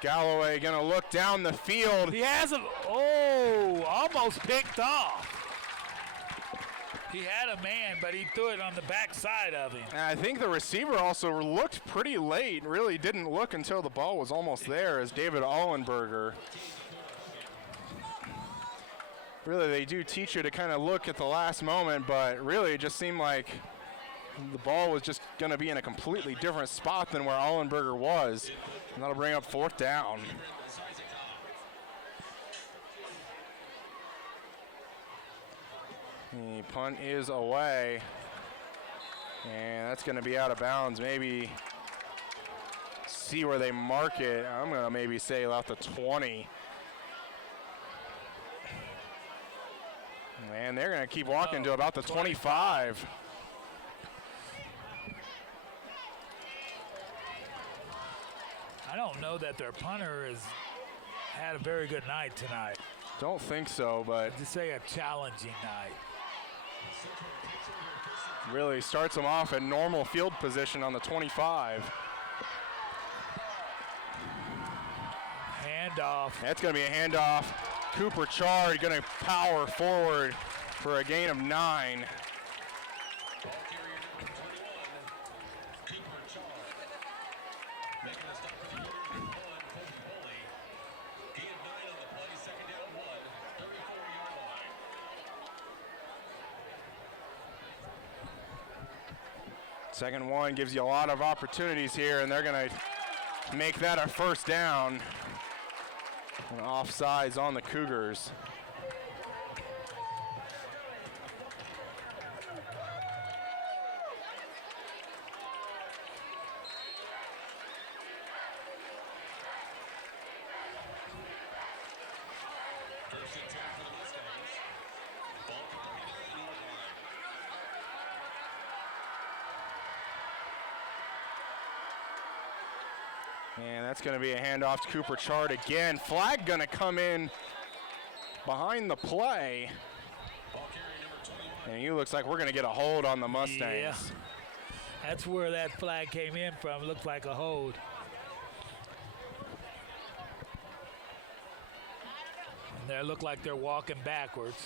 Galloway gonna look down the field. He has him. Almost picked off. He had a man, but he threw it on the back side of him. And I think the receiver also looked pretty late. Really didn't look until the ball was almost there as David Allenberger. Really, they do teach you to kind of look at the last moment, but really it just seemed like the ball was just going to be in a completely different spot than where Allenberger was. And that'll bring up 4th down. The punt is away. And that's going to be out of bounds, maybe see where they mark it. I'm going to maybe say about the 20. And they're going to keep walking to about the 25. I don't know that their punter has had a very good night tonight. Don't think so, but To say a challenging night. really starts them off in normal field position on the 25. Handoff. That's going to be a handoff. Cooper Chard going to power forward for a gain of 9. Ball carrier number 21, Cooper Chard. Making a stop for the Cougars with 1, Colby Foley. Gain of 9 on the play, second down 1, 34-yard line. Second one gives you a lot of opportunities here, and they're going to make that a first down. And offsides on the Cougars. First and 10 for the Mustangs. Ball carrier at the 9-yard line. And that's going to be a handoff to Cooper Chard again. Flag going to come in behind the play. Ball carrier number 21. And you looks like we're going to get a hold on the Mustangs. Yeah. That's where that flag came in from. Looked like a hold. And they look like they're walking backwards.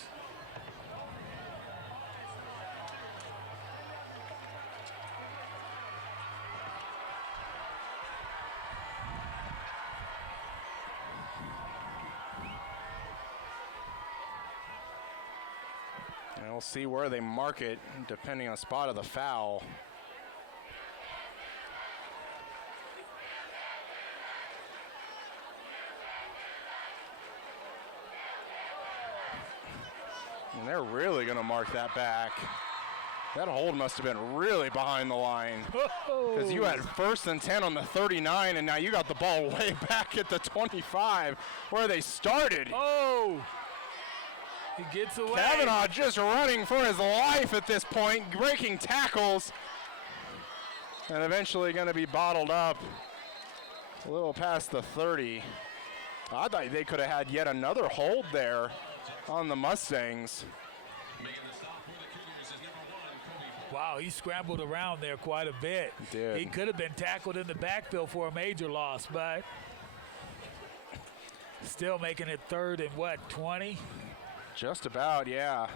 And we'll see where they mark it depending on spot of the foul. And they're really going to mark that back. That hold must have been really behind the line. Because you had first and 10 on the 39, and now you got the ball way back at the 25 where they started. Oh! He gets away. Kavanaugh just running for his life at this point, breaking tackles, and eventually going to be bottled up a little past the 30. I thought they could have had yet another hold there on the Mustangs. Making the stop for the Cougars is number 1, Colby Foley. Wow, he scrambled around there quite a bit. He did. He could have been tackled in the backfield for a major loss, but still making it third and what, 20? Just about, yeah.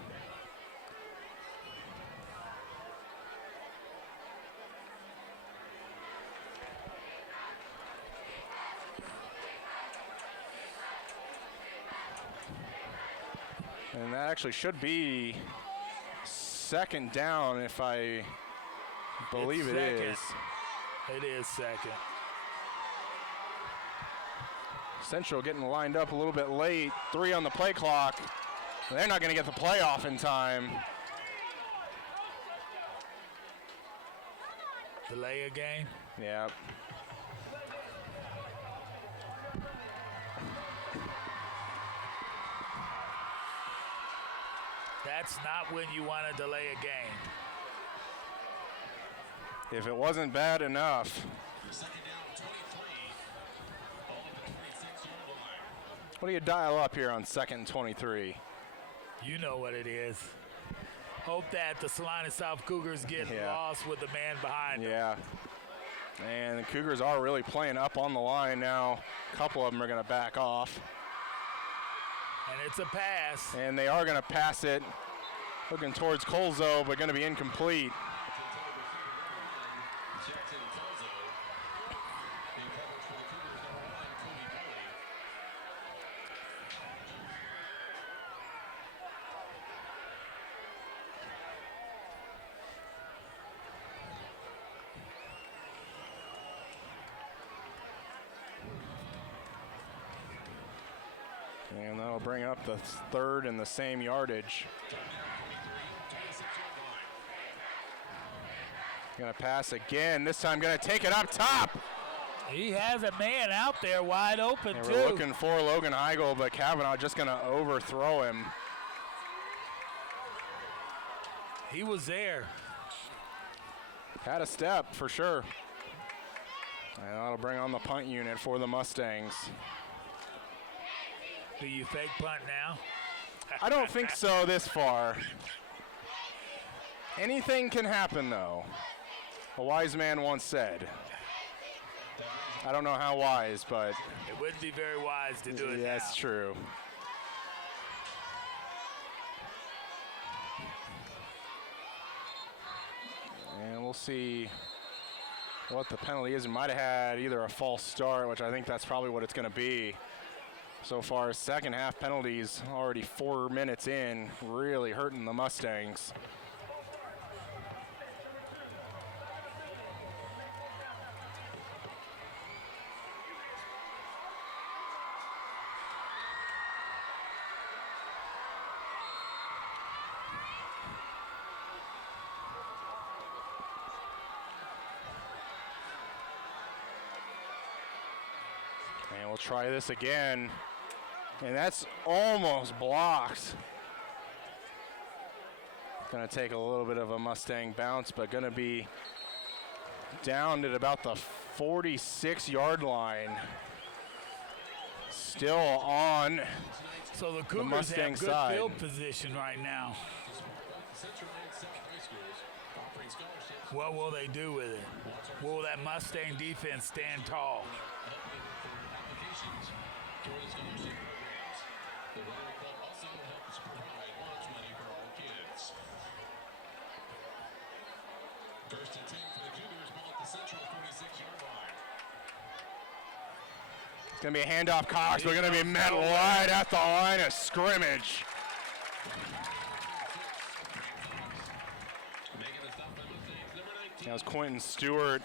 And that actually should be second down if I believe It's it second. is. It is second. Central getting lined up a little bit late. 3 on the play clock. They're not going to get the play off in time. Delay a game. Yep. That's not when you want to delay a game. If it wasn't bad enough. Second down 23. Ball at the 26-yard line. What do you dial up here on second and 23? You know what it is. Hope that the Salina South Cougars get Yeah. lost with the man behind them. Yeah. And the Cougars are really playing up on the line now. A couple of them are going to back off. And it's a pass. And they are going to pass it. Looking towards Colzo, but going to be incomplete. Jackson Colzo. In coverage for the Cougars, number 1, Colby Foley. And that'll bring up the third and the same yardage. 26-yard line. Going to pass again. This time going to take it up top. He has a man out there wide open, They too. were looking for Logan Heigl, but Kavanaugh just going to overthrow him. He was there. Had a step for sure. And that'll bring on the punt unit for the Mustangs. Do you fake punt now? I don't think so this far. Anything can happen, though. A wise man once said. I don't know how wise, but It wouldn't be very wise to do it that's now. true. And we'll see what the penalty is. It might have had either a false start, which I think that's probably what it's going to be. So far, second half penalties already 4 minutes in, really hurting the Mustangs. And we'll try this again. And that's almost blocked. Going to take a little bit of a Mustang bounce, but going to be down at about the 46-yard line. Still on So the the Cougars Mustang have good side. field position right now. Central and South High Schools offering scholarships. What will they do with it? Will that Mustang defense stand tall? Applications for the scholarship programs. The Rotary Club also helps provide lunch money for all kids. First and 10 for the Cougars, ball at the Central 46-yard line. It's going to be a handoff. Cox. We're going to be met right at the line of scrimmage. Making the stop by Mustangs, number 19. That was Quentin Stewart.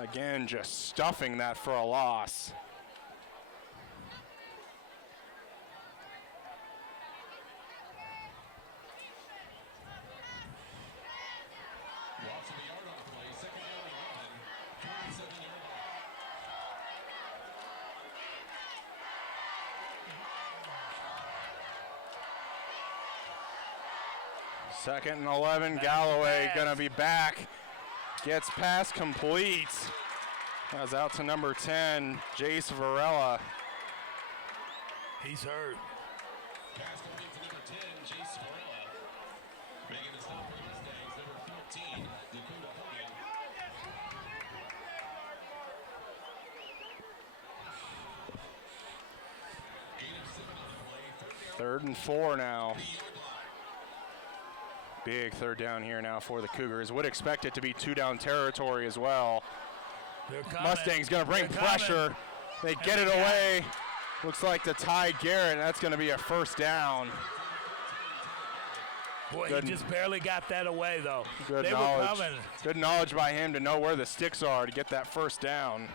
Again, just stuffing that for a loss. Loss of the yard on the play, second down and 11, 47-yard line. Second and 11. Galloway going to be back. Gets pass complete. That's out to number 10, Jace Varela. He's hurt. Pass complete to number 10, Jace Varela. Making the stop for the Mustangs, number 14, Dakota Hogan. Gain of 7 on the play, Third and 4 now. 30-yard line. Big third down here now for the Cougars. Would expect it to be two-down territory as well. They're coming. Mustang's going to bring They're coming. pressure. They get it away. Looks like to Ty Garrett, and that's going to be a first down. Boy, Good. he just barely got that away, though. Good they knowledge. were coming, Good knowledge by him to know where the sticks are to get that first down.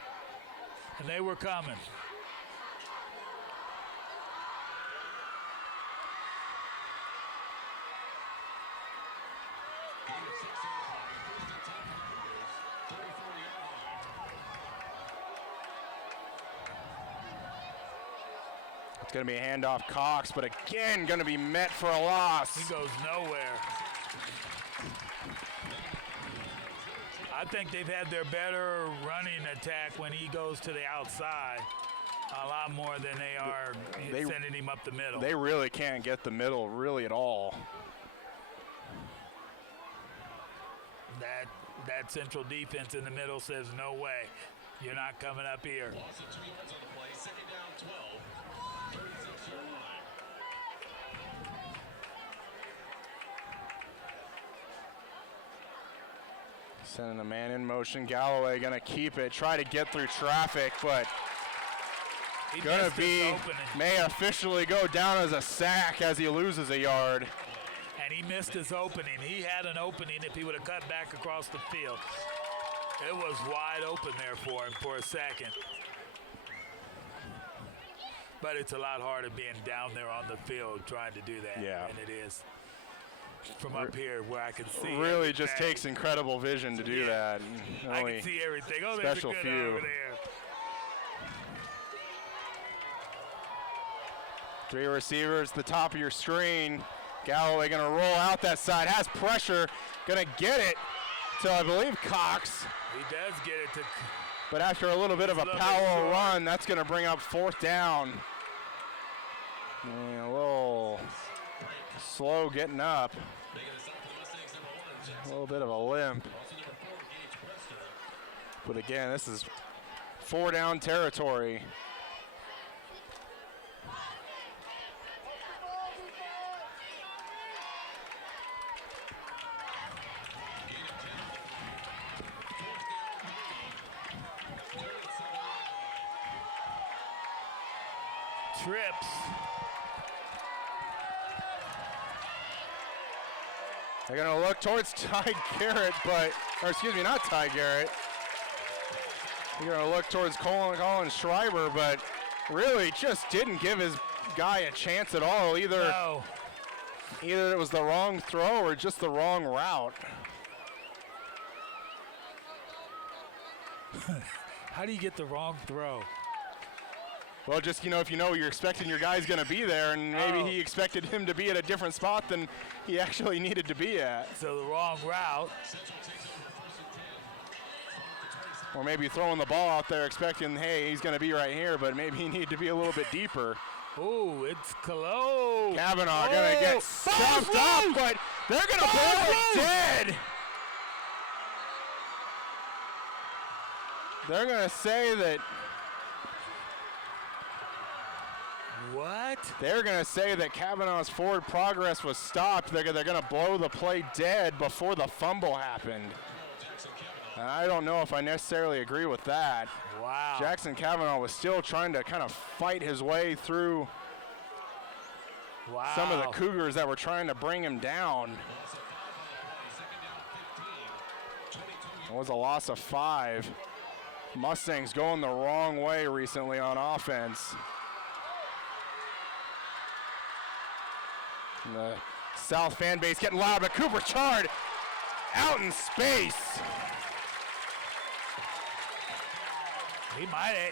and they were coming. Gain of 6 on the play, first and 10 for the Cougars, 34-yard line. It's going to be a handoff Cox, but again, going to be met for a loss. He goes nowhere. I think they've had their better running attack when he goes to the outside a lot more than they are They- sending him up the middle. They really can't get the middle really at all. That central defense in the middle says, no way. You're not coming up here. Loss of 2 yards on the play, second down 12, 36-yard line. Sending a man in motion. Galloway going to keep it, try to get through traffic, but He going missed to his be, opening. may officially go down as a sack as he loses a yard. And he missed his opening. He had an opening if he would have cut back across the field. It was wide open there for him for a second. But it's a lot harder being down there on the field trying to do that Yeah. than it is from up here where I can see. Really just everything. takes incredible vision to do that. And I only can see everything. Oh, there's a special good few. over there. 3 receivers, the top of your screen. Galloway going to roll out that side, has pressure, going to get it to, I believe, Cox. He does get it to. But after a little bit of a He's a little power bit short. run, that's going to bring up 4th down. And a little slow getting up. A little bit of a limp. But again, this is 4 down territory. Trips. They're going to look towards Ty Garrett, or excuse me, not Ty Garrett. They're going to look towards Colin Schreiber, but really just didn't give his guy a chance at all. Either it was the wrong throw or just the wrong route. How do you get the wrong throw? Well, just, if you're expecting your guy's going to be there, and maybe he expected him to be at a different spot than he actually needed to be at. So the wrong route. Or maybe throwing the ball out there expecting, hey, he's going to be right here, but maybe he needed to be a little bit deeper. Ooh, it's close. Kavanaugh going to get stuffed up, but they're going to blow it dead. They're going to say that. What? They're going to say that Kavanaugh's forward progress was stopped. They're going to blow the play dead before the fumble happened. And I don't know if I necessarily agree with that. Wow. Jackson Kavanaugh was still trying to kind of fight his way through some of the Cougars that were trying to bring him down. It was a loss of 5. Mustangs going the wrong way recently on offense. And the South fan base getting loud, but Cooper Chard out in space.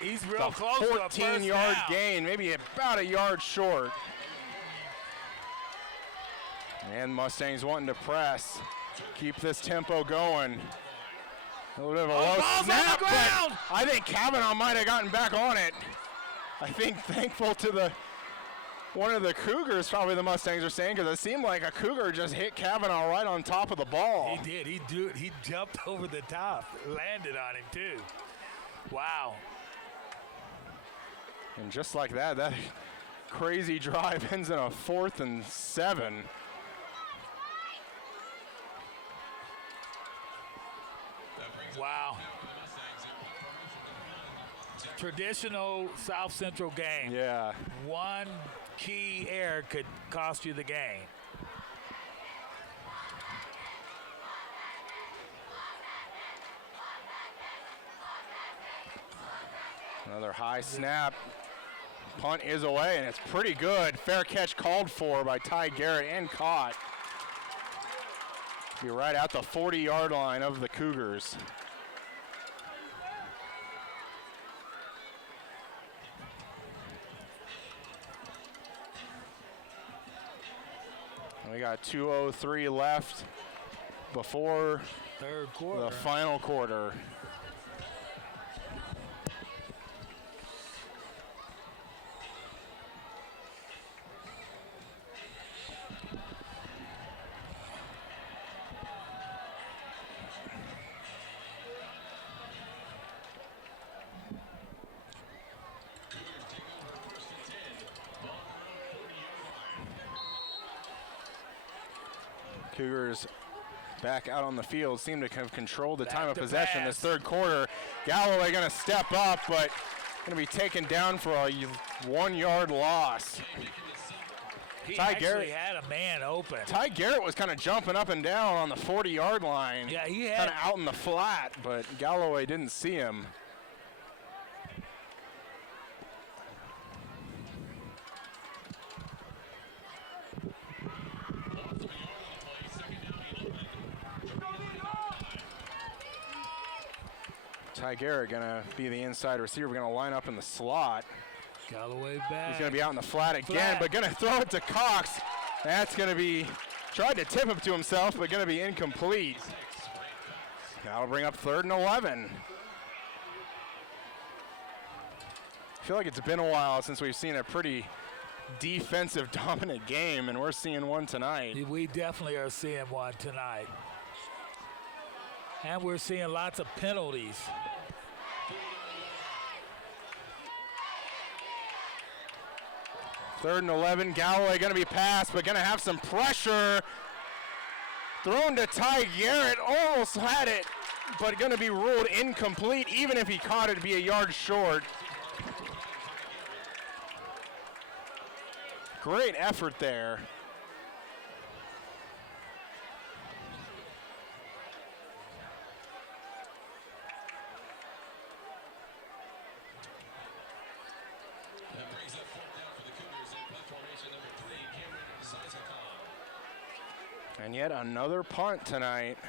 He's real close to a first 14-yard down. gain, maybe about a yard short. And Mustangs wanting to press, keep this tempo going. A little bit of a low snap, but I think Kavanaugh might have gotten back on it. I think thankful to one of the Cougars, probably the Mustangs are saying, because it seemed like a Cougar just hit Kavanaugh right on top of the ball. He did. He jumped over the top, landed on him too. Wow. And just like that crazy drive ends in a 4th and 7. Wow. Traditional South Central game. Yeah. One key error could cost you the game. Another high snap. Punt is away, and it's pretty good. Fair catch called for by Ty Garrett and caught. Be right at the 40-yard line of the Cougars. We got 2:03 left before Third quarter. the final quarter. Cougars back out on the field seem to have controlled the time of possession this third quarter. Galloway going to step up, but going to be taken down for a 1-yard loss. He Ty actually Garrett had a man open. Ty Garrett was kind of jumping up and down on the 40-yard line. Yeah, he had kind of out in the flat, but Galloway didn't see him. Ty Garrett gonna be the inside receiver. We're gonna line up in the slot. Galloway back. He's gonna be out in the flat again, but gonna throw it to Cox. That's gonna be, tried to tip it to himself, but gonna be incomplete. That'll bring up 3rd and 11. I feel like it's been a while since we've seen a pretty defensive dominant game, and we're seeing one tonight. We definitely are seeing one tonight. And we're seeing lots of penalties. Third and 11, Galloway gonna be passed, but gonna have some pressure. Thrown to Ty Garrett, almost had it, but gonna be ruled incomplete. Even if he caught it, it'd be a yard short. Great effort there. That brings up 4th down for the Cougars in punt formation number 3, Cameron Sizekon. And yet another punt tonight.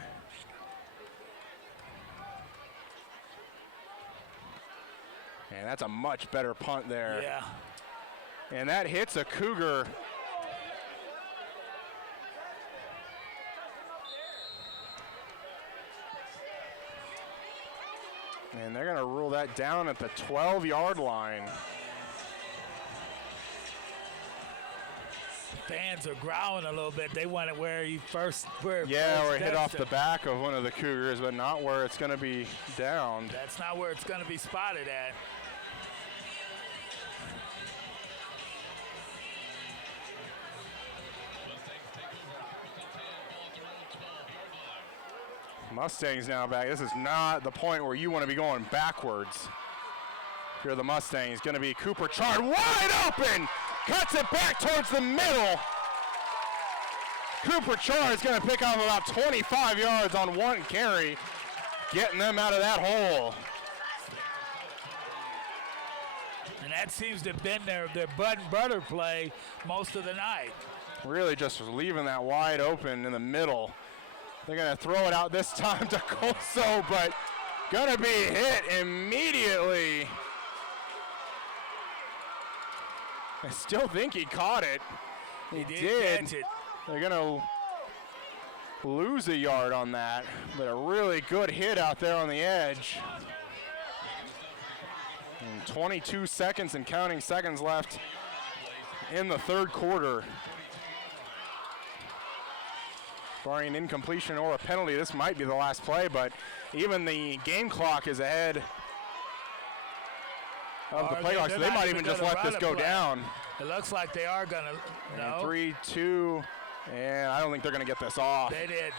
And that's a much better punt there. Yeah. And that hits a Cougar. And they're going to rule that down at the 12-yard line. Fans are growling a little bit. They want it where he first. Where it hit off the back of one of the Cougars, but not where it's going to be downed. That's not where it's going to be spotted at. Mustangs now back. This is not the point where you want to be going backwards. If you're the Mustangs, going to be Cooper Chard wide open. Cuts it back towards the middle. Cooper Chard is going to pick up about 25 yards on one carry, getting them out of that hole. And that seems to have been their bud and butter play most of the night. Really just leaving that wide open in the middle. They're going to throw it out this time to Colso, but going to be hit immediately. I still think he caught it. He did. Catch it. They're going to lose a yard on that, but a really good hit out there on the edge. And 22 seconds and counting seconds left in the 3rd quarter. Barring an incompletion or a penalty, this might be the last play, but even the game clock is ahead of the play clock, so they might even just let this go down. It looks like they are going to. No. 3-2, and I don't think they're going to get this off. They did.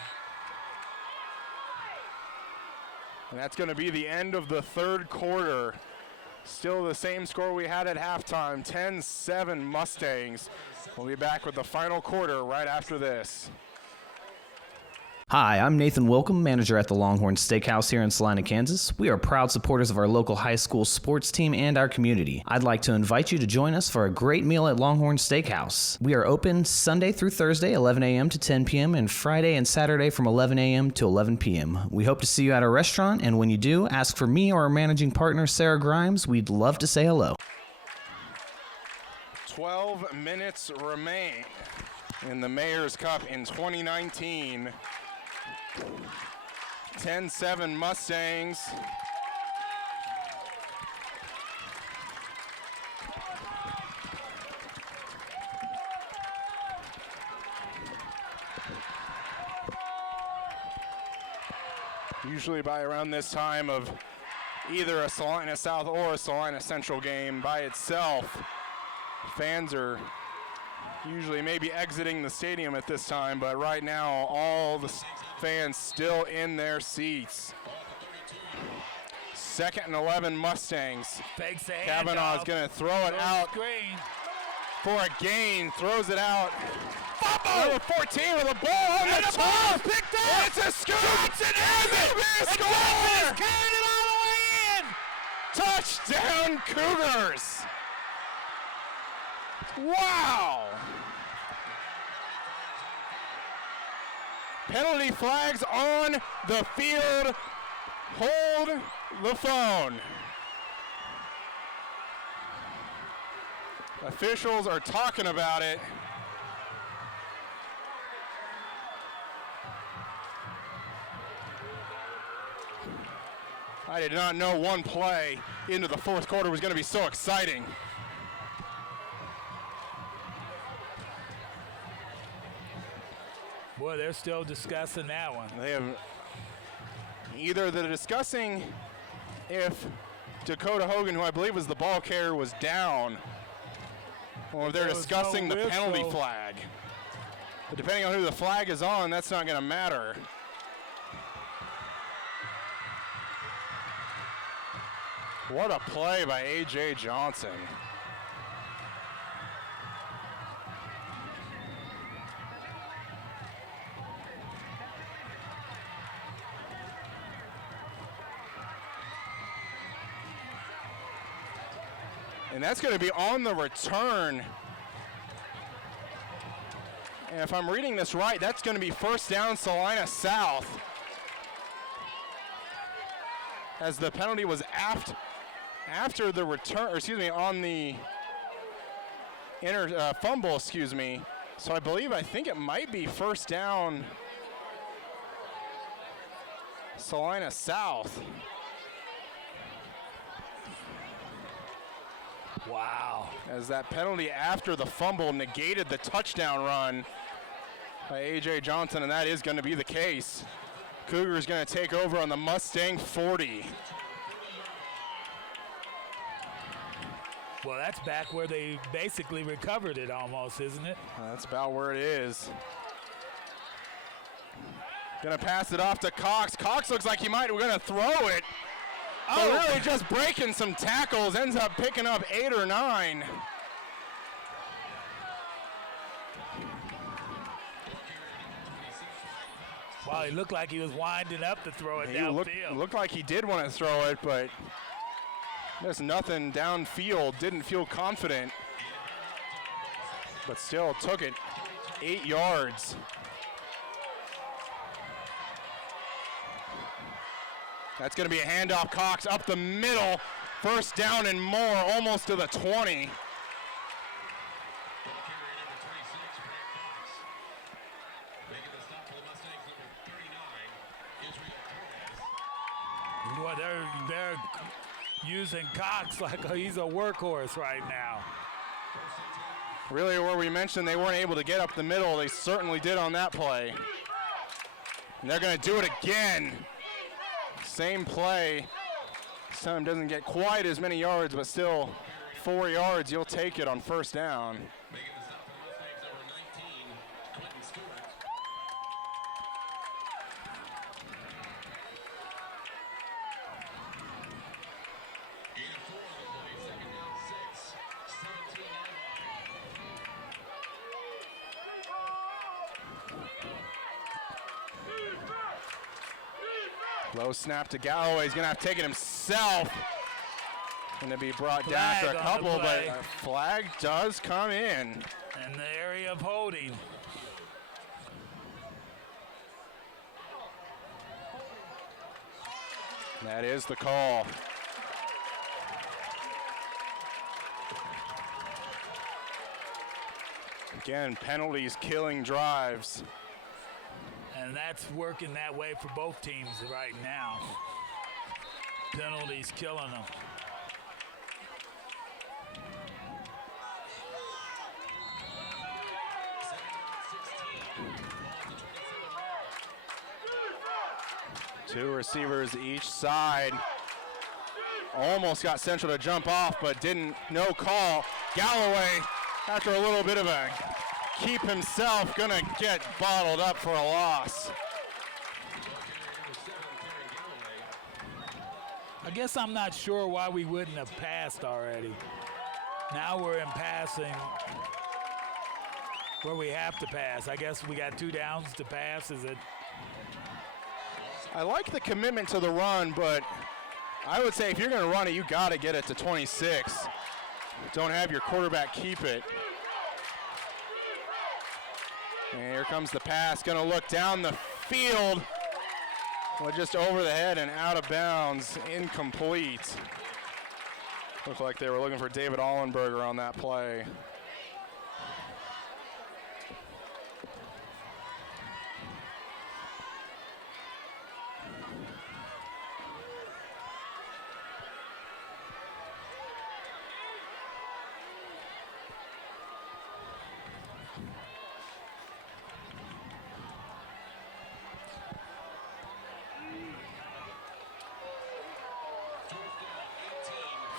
And that's going to be the end of the 3rd quarter. Still the same score we had at halftime, 10-7 Mustangs. We'll be back with the final quarter right after this. Hi, I'm Nathan Wilcom, manager at the Longhorns Steakhouse here in Salina, Kansas. We are proud supporters of our local high school sports team and our community. I'd like to invite you to join us for a great meal at Longhorns Steakhouse. We are open Sunday through Thursday, 11 a.m. to 10 p.m., and Friday and Saturday from 11 a.m. to 11 p.m. We hope to see you at our restaurant, and when you do, ask for me or our managing partner, Sarah Grimes. We'd love to say hello. 12 minutes remain in the Mayor's Cup in 2019. 10-7 Mustangs. Usually by around this time of either a Salina South or a Salina Central game by itself, fans are usually maybe exiting the stadium at this time, but right now all the fans still in their seats. 2nd and 11 Mustangs. Kavanaugh's going to throw it out for a gain. Throws it out. Number 14 with a ball on the top. Picked up. It's a scoop. Johnson has it. Score. Carried it all the way in. Touchdown Cougars. Wow. Penalty flags on the field. Hold the phone. Officials are talking about it. I did not know one play into the fourth quarter was going to be so exciting. Boy, they're still discussing that one. They have either they're discussing if Dakota Hogan, who I believe was the ball carrier, was down, or they're There was discussing no the penalty whistle. flag. But depending on who the flag is on, that's not going to matter. What a play by A.J. Johnson. And that's going to be on the return. And if I'm reading this right, that's going to be first down Salina South. As the penalty was after the return, or excuse me, on the fumble, excuse me. So I think it might be first down Salina South. Wow. As that penalty after the fumble negated the touchdown run by A.J. Johnson, and that is going to be the case. Cougars going to take over on the Mustang 40. Well, that's back where they basically recovered it almost, isn't it? That's about where it is. Going to pass it off to Cox. Cox looks like we're going to throw it. Oh, really just breaking some tackles, ends up picking up 8 or 9. Wow, he looked like he was winding up to throw it He downfield. looked like he did want to throw it, but there's nothing downfield. Didn't feel confident, but still took it 8 yards. That's going to be a handoff. Cox up the middle. First down and more, almost to the 20. Boy, they're using Cox like he's a workhorse right now. Really, where we mentioned they weren't able to get up the middle, they certainly did on that play. And they're going to do it again. Same play. This time doesn't get quite as many yards, but still 4 yards. You'll take it on first down. Low snap to Galloway. He's going to have to take it himself. Going to be brought down after a Flag on the couple, but play. a flag does come in. In the area of holding. That is the call. Again, penalties killing drives. And that's working that way for both teams right now. Penalties killing them. Two receivers each side. Almost got Central to jump off, but didn't. No call. Galloway, after a little bit of a keep himself, gonna get bottled up for a loss. I guess I'm not sure why we wouldn't have passed already. Now we're in passing where we have to pass. I guess we got 2 downs to pass. Is it? I like the commitment to the run, but I would say if you're gonna run it, you gotta get it to 26. Don't have your quarterback keep it. And here comes the pass, gonna look down the field. Well, just over the head and out of bounds, incomplete. Looked like they were looking for David Allenberger on that play.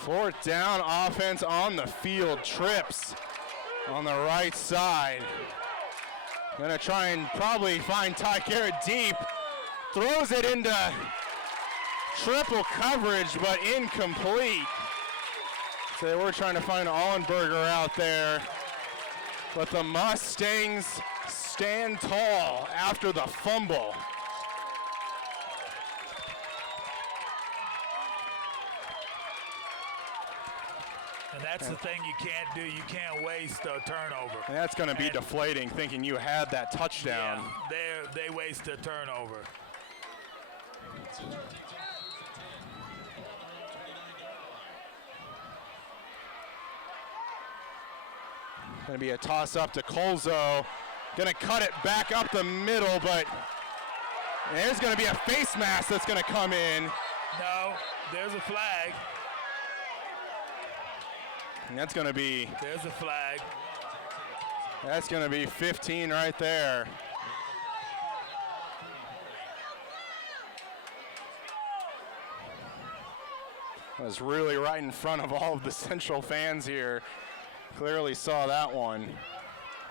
Fourth down, offense on the field, trips on the right side. Gonna try and probably find Ty Garrett deep. Throws it into triple coverage, but incomplete. So they were trying to find Allenberger out there. But the Mustangs stand tall after the fumble. And that's the thing you can't do. You can't waste a turnover. And that's going to be deflating, thinking you had that touchdown. Yeah, they waste a turnover. Going to be a toss up to Colzo. Going to cut it back up the middle, but there's going to be a face mask that's going to come in. No, there's a flag. And that's going to be. There's a flag. That's going to be 15 right there. Was really right in front of all of the Central fans here. Clearly saw that one.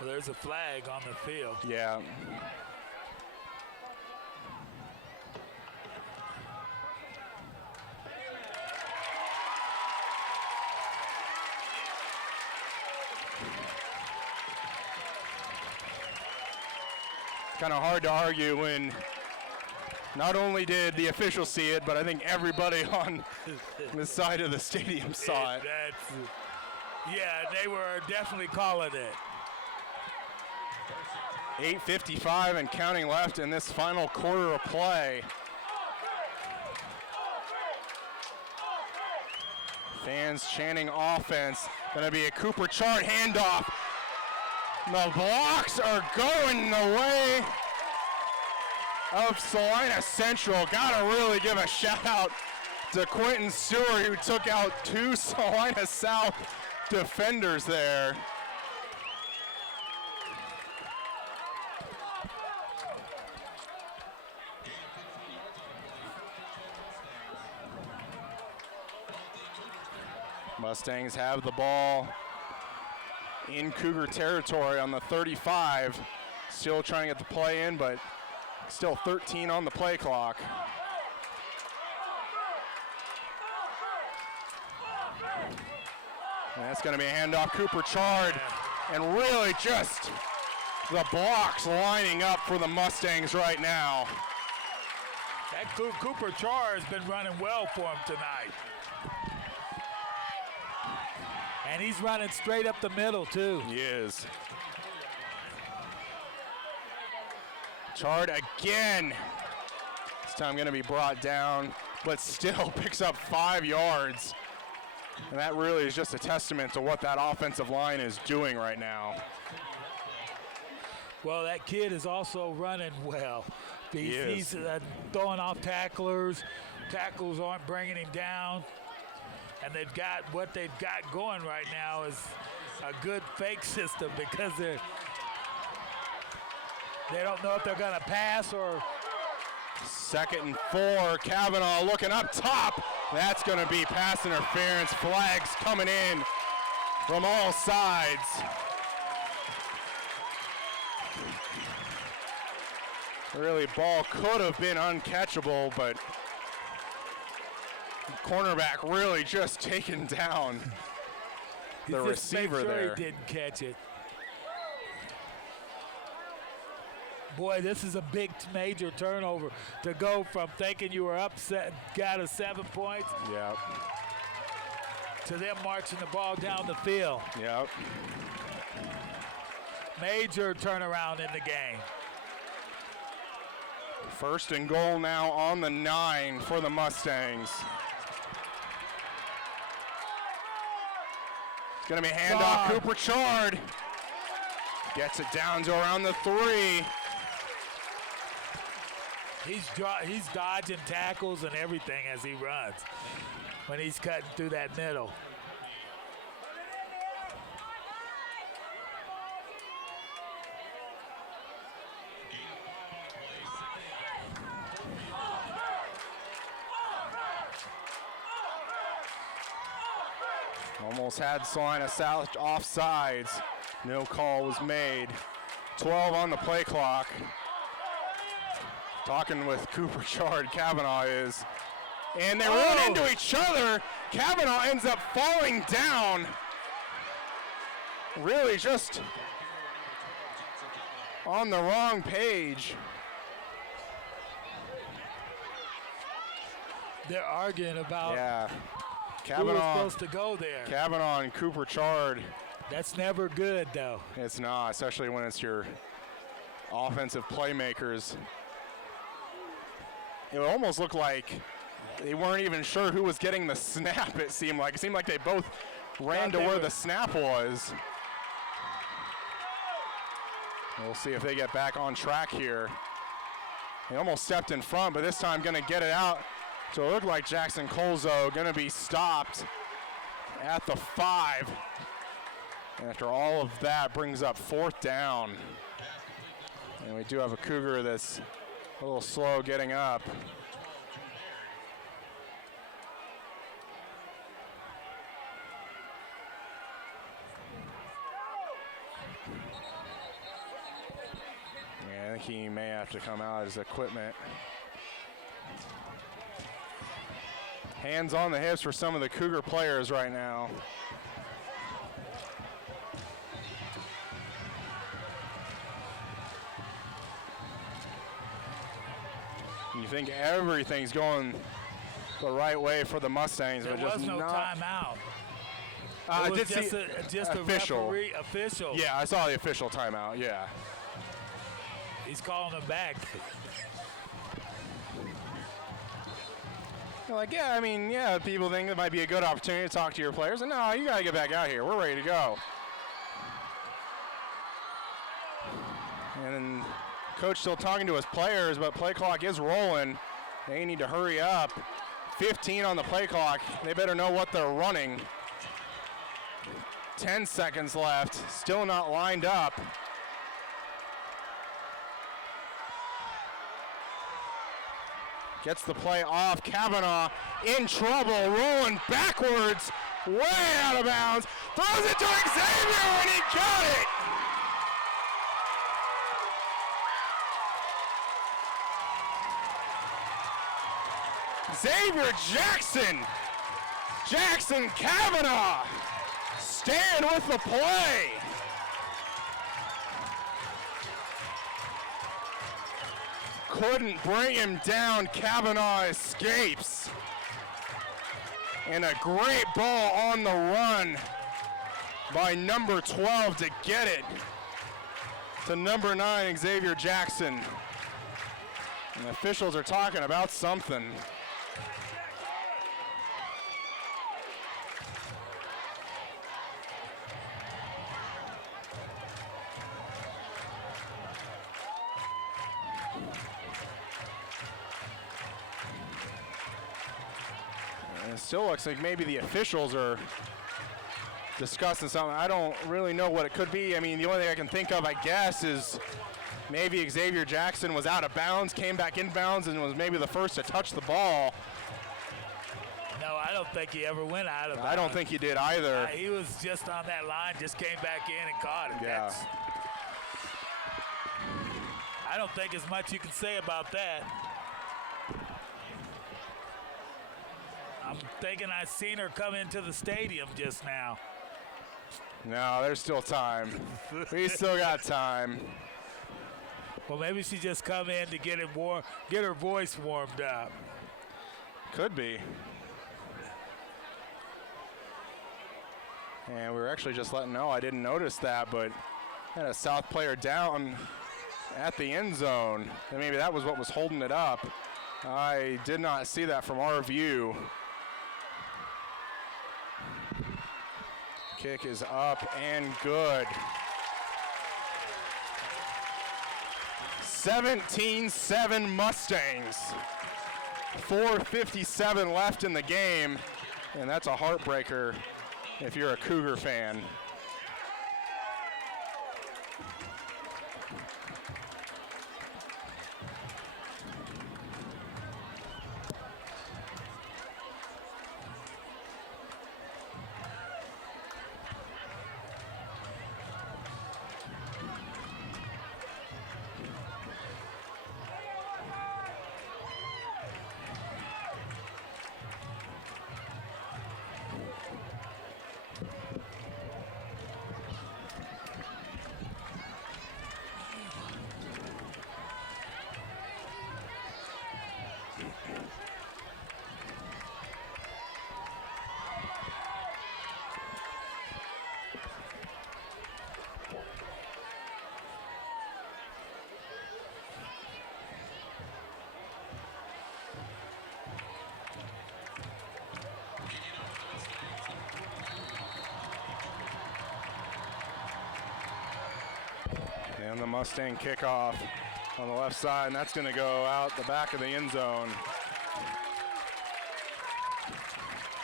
Well, there's a flag on the field. Yeah. Kind of hard to argue when not only did the officials see it, but I think everybody on the side of the stadium saw it. Yeah, they were definitely calling it. 8:55 and counting left in this final quarter of play. Fans chanting offense. Gonna be a Cooper Chart handoff. The blocks are going the way of Salina Central. Gotta really give a shout out to Quentin Stewart, who took out two Salina South defenders there. Mustangs have the ball in Cougar territory on the 35. Still trying to get the play in, but still 13 on the play clock. And that's going to be a handoff. Cooper Chard, and really just the blocks lining up for the Mustangs right now. That Cooper Char has been running well for him tonight. And he's running straight up the middle, too. He is. Chard again. This time going to be brought down, but still picks up 5 yards. And that really is just a testament to what that offensive line is doing right now. Well, that kid is also running well. He's throwing off tacklers. Tackles aren't bringing him down. And they've got what they've got going right now is a good fake system, because they don't know if they're going to pass or. 2nd and 4. Kavanaugh looking up top. That's going to be pass interference. Flags coming in from all sides. Really, ball could have been uncatchable, but cornerback really just taken down the receiver there. He didn't catch it. Boy, this is a big major turnover to go from thinking you were upset, got a 7 points, Yep. to them marching the ball down the field. Yep. Major turnaround in the game. First and goal now on the 9 for the Mustangs. It's going to be a handoff. Cooper Chard gets it down to around the 3. He's dodging tackles and everything as he runs when he's cutting through that middle. Almost had Salina offsides. No call was made. 12 on the play clock. Talking with Cooper Chard, Kavanaugh is. And they run into each other. Kavanaugh ends up falling down. Really just on the wrong page. They're arguing about who was Kavanaugh, supposed to go there. Kavanaugh and Cooper Chard. That's never good, though. It's not, especially when it's your offensive playmakers. It almost looked like they weren't even sure who was getting the snap, it seemed like. It seemed like they both ran to where the snap was. We'll see if they get back on track here. They almost stepped in front, but this time gonna get it out. So it looked like Jackson Colzo gonna be stopped at the 5. After all of that, brings up 4th down. And we do have a Cougar that's a little slow getting up. Yeah, I think he may have to come out as equipment. Hands on the hips for some of the Cougar players right now. You think everything's going the right way for the Mustangs, There but just was no not. timeout. I It was did just see just a official. referee official. Yeah, I saw the official timeout. Yeah. He's calling him back. They're like, yeah, I mean, yeah, people think it might be a good opportunity to talk to your players. And no, you got to get back out here. We're ready to go. And then coach still talking to his players, but play clock is rolling. They need to hurry up. 15 on the play clock. They better know what they're running. 10 seconds left. Still not lined up. Gets the play off. Kavanaugh in trouble, rolling backwards, way out of bounds. Throws it to Xavier, and he got it. Xavier Jackson. Jackson Kavanaugh. Stand with the play. Couldn't bring him down. Kavanaugh escapes. And a great ball on the run by number 12 to get it to number 9, Xavier Jackson. And the officials are talking about something. It still looks like maybe the officials are discussing something. I don't really know what it could be. I mean, the only thing I can think of, I guess, is maybe Xavier Jackson was out of bounds, came back in bounds, and was maybe the first to touch the ball. No, I don't think he ever went out of bounds. I don't think he did either. He was just on that line, just came back in and caught it. Yeah. I don't think as much you can say about that. I'm thinking I seen her come into the stadium just now. No, there's still time. We still got time. Well, maybe she just come in to get her voice warmed up. Could be. And we were actually just letting know, I didn't notice that, but had a South player down at the end zone. And maybe that was what was holding it up. I did not see that from our view. Kick is up and good. 17-7 Mustangs. 4:57 left in the game, and that's a heartbreaker if you're a Cougar fan. And the Mustang kickoff on the left side, and that's going to go out the back of the end zone.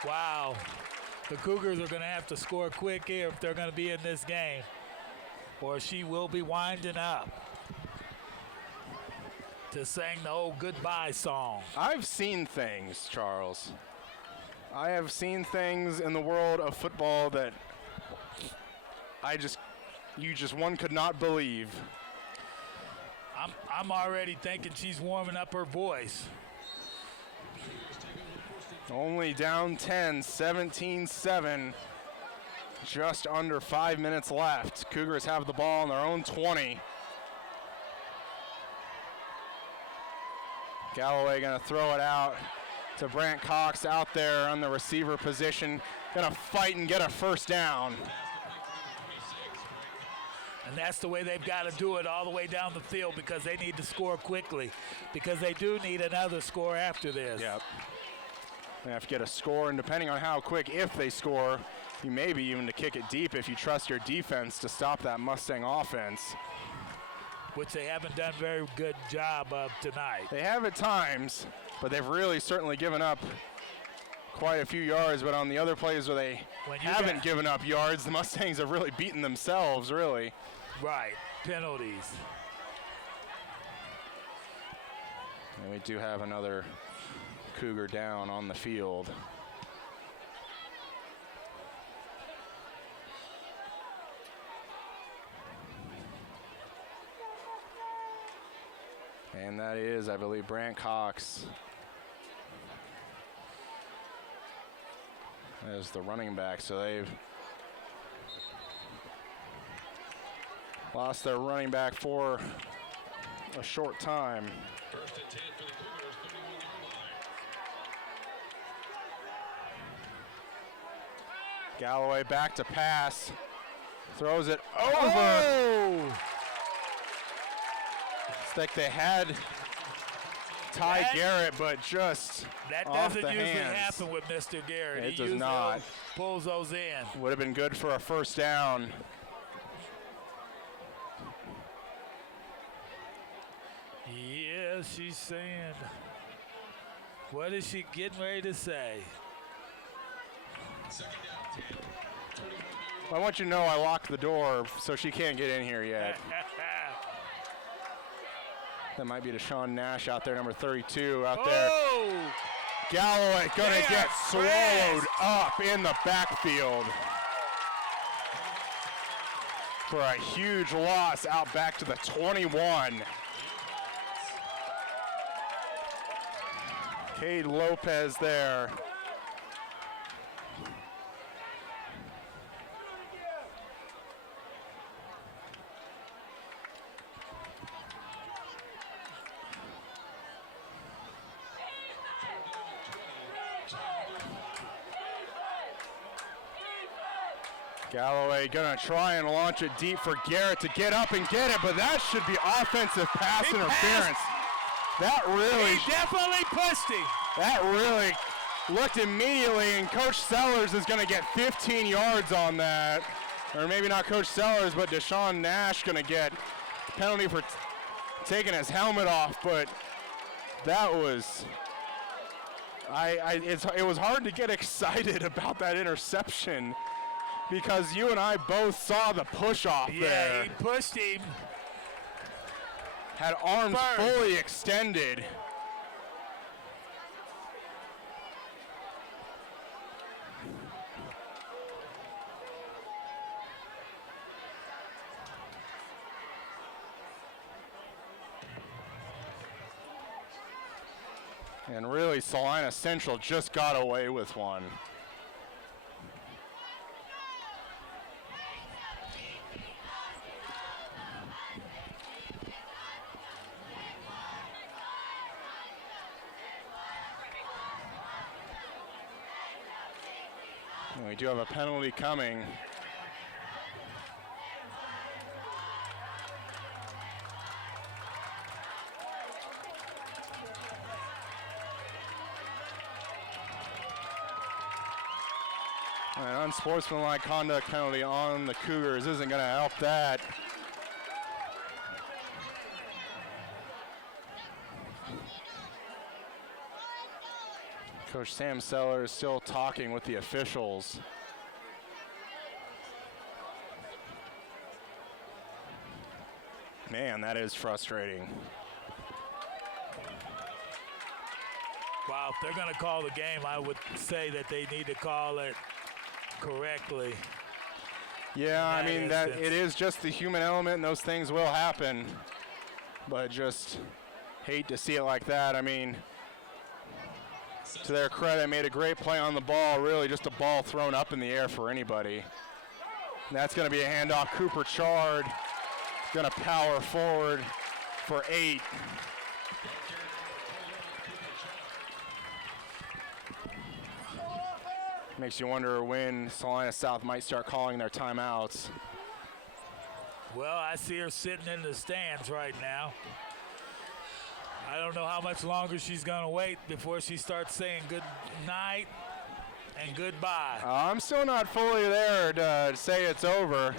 Wow. The Cougars are going to have to score quick here if they're going to be in this game, or she will be winding up to sing the old goodbye song. I've seen things, Charles. I have seen things in the world of football that one could not believe. I'm already thinking she's warming up her voice. Only down 10, 17-7. Just under 5 minutes left. Cougars have the ball on their own 20. Galloway going to throw it out to Brant Cox out there on the receiver position. Going to fight and get a first down. And that's the way they've got to do it all the way down the field, because they need to score quickly, because they do need another score after this. Yep. They have to get a score, and depending on how quick, if they score, you may be even to kick it deep if you trust your defense to stop that Mustang offense. Which they haven't done a very good job of tonight. They have at times, but they've really certainly given up quite a few yards. But on the other plays where they haven't given up yards, the Mustangs have really beaten themselves, really. Right, penalties. And we do have another Cougar down on the field. And that is, I believe, Brant Cox as the running back. So they've lost their running back for a short time. First and 10 for the Cougars, 31-yard line. Galloway back to pass. Throws it over. Oh! It's like they had Ty Garrett, but just that off doesn't the usually hands. happen with Mr. Garrett. It He does usually not. pulls those in. Would have been good for a first down. Yeah, she's saying. What is she getting ready to say? Second down, 10. 21-yard I want you to know I locked the door, so she can't get in here yet. That might be Deshaun Nash out there, number 32 out there. Oh! Galloway going They to get are swallowed up in the backfield for a huge loss out back to the 21. Cade Lopez there. Galloway gonna try and launch it deep for Garrett to get up and get it, but that should be offensive pass He interference. That really, He definitely pushed him. that really looked immediately, and Coach Sellers is gonna get 15 yards on that. Or maybe not Coach Sellers, but Deshaun Nash gonna get penalty for taking his helmet off, but that was, it was hard to get excited about that interception because you and I both saw the push off there. Yeah, he pushed him. Had arms First. fully extended. And really, Salina Central just got away with one. And we do have a penalty coming. An unsportsmanlike conduct penalty on the Cougars isn't going to help that. Coach Sam Sellers still talking with the officials. Man, that is frustrating. Wow, if they're going to call the game, I would say that they need to call it correctly. Yeah, I that mean, that instance. it is just the human element, and those things will happen. But just hate to see it like that. I mean, to their credit, made a great play on the ball, really just a ball thrown up in the air for anybody. And that's going to be a handoff. Cooper Chard going to power forward for 8. Makes you wonder when Salina South might start calling their timeouts. Well, I see her sitting in the stands right now. I don't know how much longer she's going to wait before she starts saying good night and goodbye. I'm still not fully there to say it's over.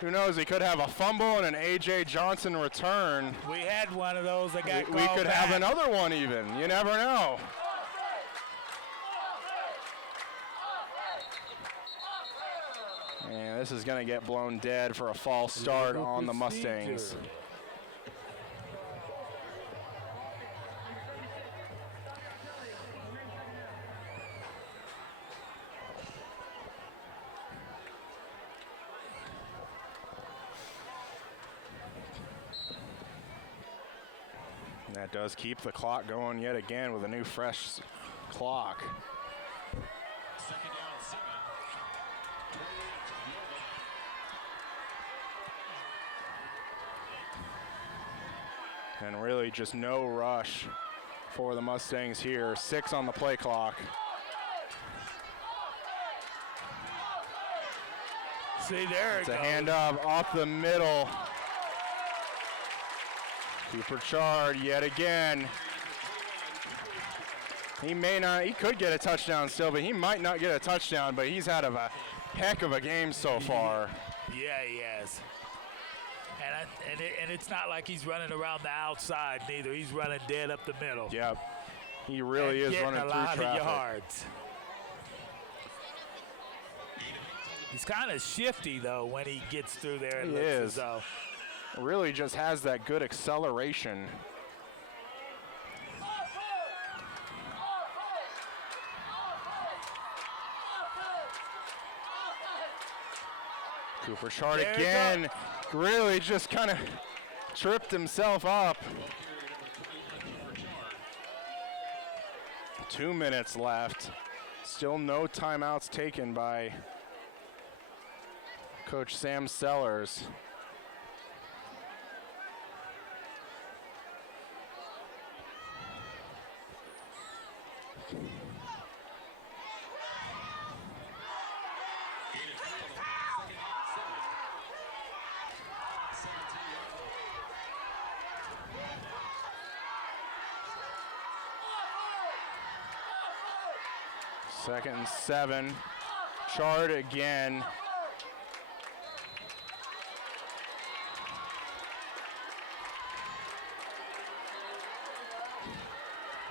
Who knows? He could have a fumble and an A.J. Johnson return. We had one of those that got We called could back. have another one even. You never know. And this is going to get blown dead for a false start on the Mustangs. And that does keep the clock going yet again with a new fresh clock. Second down, 7. And really just no rush for the Mustangs here. 6 on the play clock. See, there It's it a goes. handoff off the middle. Cooper Chard yet again. He could get a touchdown still, but he might not get a touchdown, but he's had a heck of a game so far. Yeah, he has. And it's not like he's running around the outside neither. He's running dead up the middle. Yep. He really And is getting running a through lot traffic. of yards. He's kind of shifty, though, when he gets through there. It He looks is. as though. Really just has that good acceleration. Cooper Chard There it again, really just kind of tripped himself up. 2 minutes left. Still no timeouts taken by Coach Sam Sellers. Gain of 12. 2nd and 7. Chard again.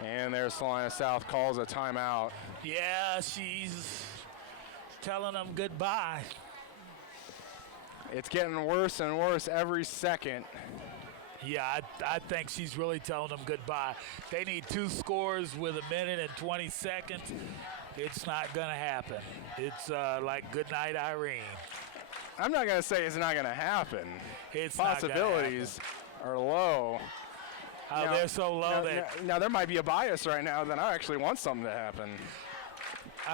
And there's Salina South calls a timeout. Yeah, she's telling them goodbye. It's getting worse and worse every second. Yeah, I think she's really telling them goodbye. They need 2 scores with 1 minute and 20 seconds. It's not going to happen. It's like good night, Irene. I'm not going to say it's not going to happen. It's Possibilities are low. Oh, they're so low now there might be a bias right now that I actually want something to happen.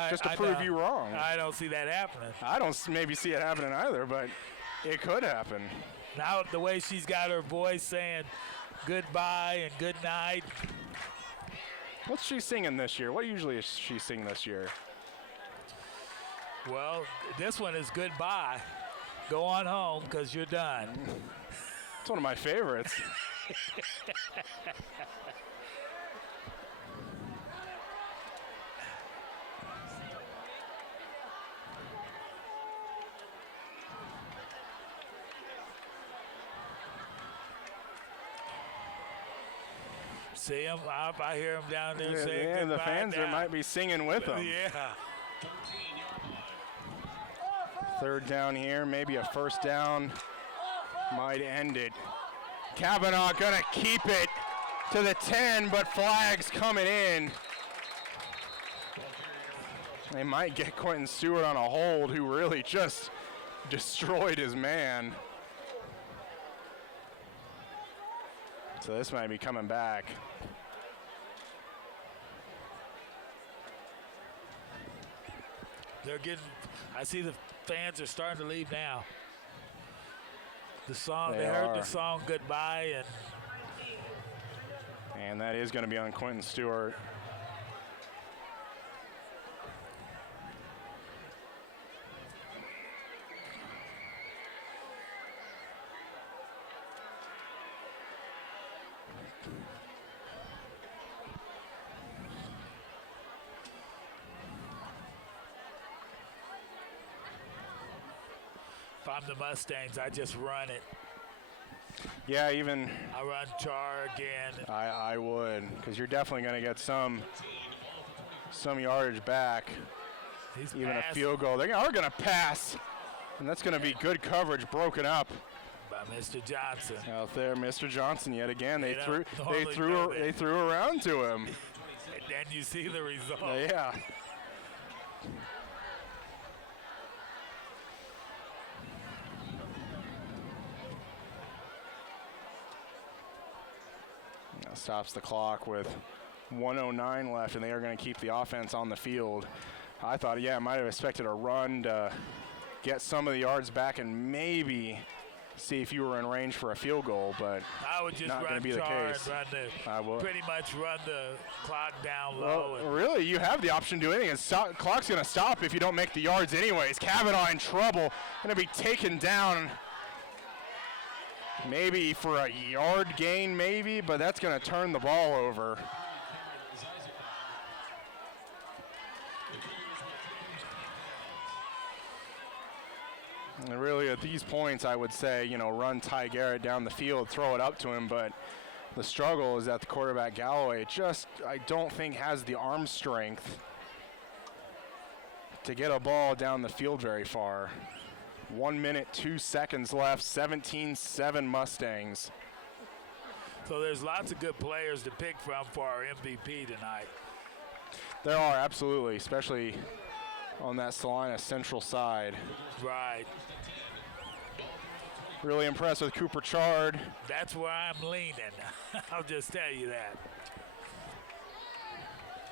Just to prove you wrong. I don't see that happening. I don't maybe see it happening either, but it could happen. Now the way she's got her voice saying goodbye and good night. What's she singing this year? What usually is she sing this year? Well, this one is goodbye. Go on home because you're done. It's one of my favorites. See him? I hear him down there saying yeah, goodbye. the fans there might be singing with them. Yeah. 3rd down here, maybe a 1st down might end it. Kavanaugh gonna keep it to the 10, but flags coming in. They might get Quentin Stewart on a hold, who really just destroyed his man. So this might be coming back. They're getting, I see the fans are starting to leave now. The song, they heard the song goodbye, and that is going to be on Quentin Stewart. if I'm the Mustangs, I just run it. Yeah, even I run Char again. I would, because you're definitely going to get some yardage back. He's even passed a field goal. They are going to pass, and that's going to be good coverage broken up by Mr. Johnson. out there. Mr. Johnson yet again. They threw around to him. And then you see the result. Yeah. Now stops the clock with 1:09 left, and they are going to keep the offense on the field. I thought, I might have expected a run to get some of the yards back and maybe see if you were in range for a field goal, but I would just not going to be the case. Pretty much run the clock down Well, low. really, you have the option to do anything. Clock's going to stop if you don't make the yards anyways. Kavanaugh in trouble, going to be taken down maybe for a yard gain, maybe, but that's going to turn the ball over. And really, at these points, I would say, run Ty Garrett down the field, throw it up to him. But the struggle is that the quarterback, Galloway, I don't think has the arm strength to get a ball down the field very far. 1 minute, 2 seconds left, 17-7 Mustangs. So there's lots of good players to pick from for our MVP tonight. There are, absolutely, especially on that Salina Central side. Right. Really impressed with Cooper Chard. That's where I'm leaning. I'll just tell you that.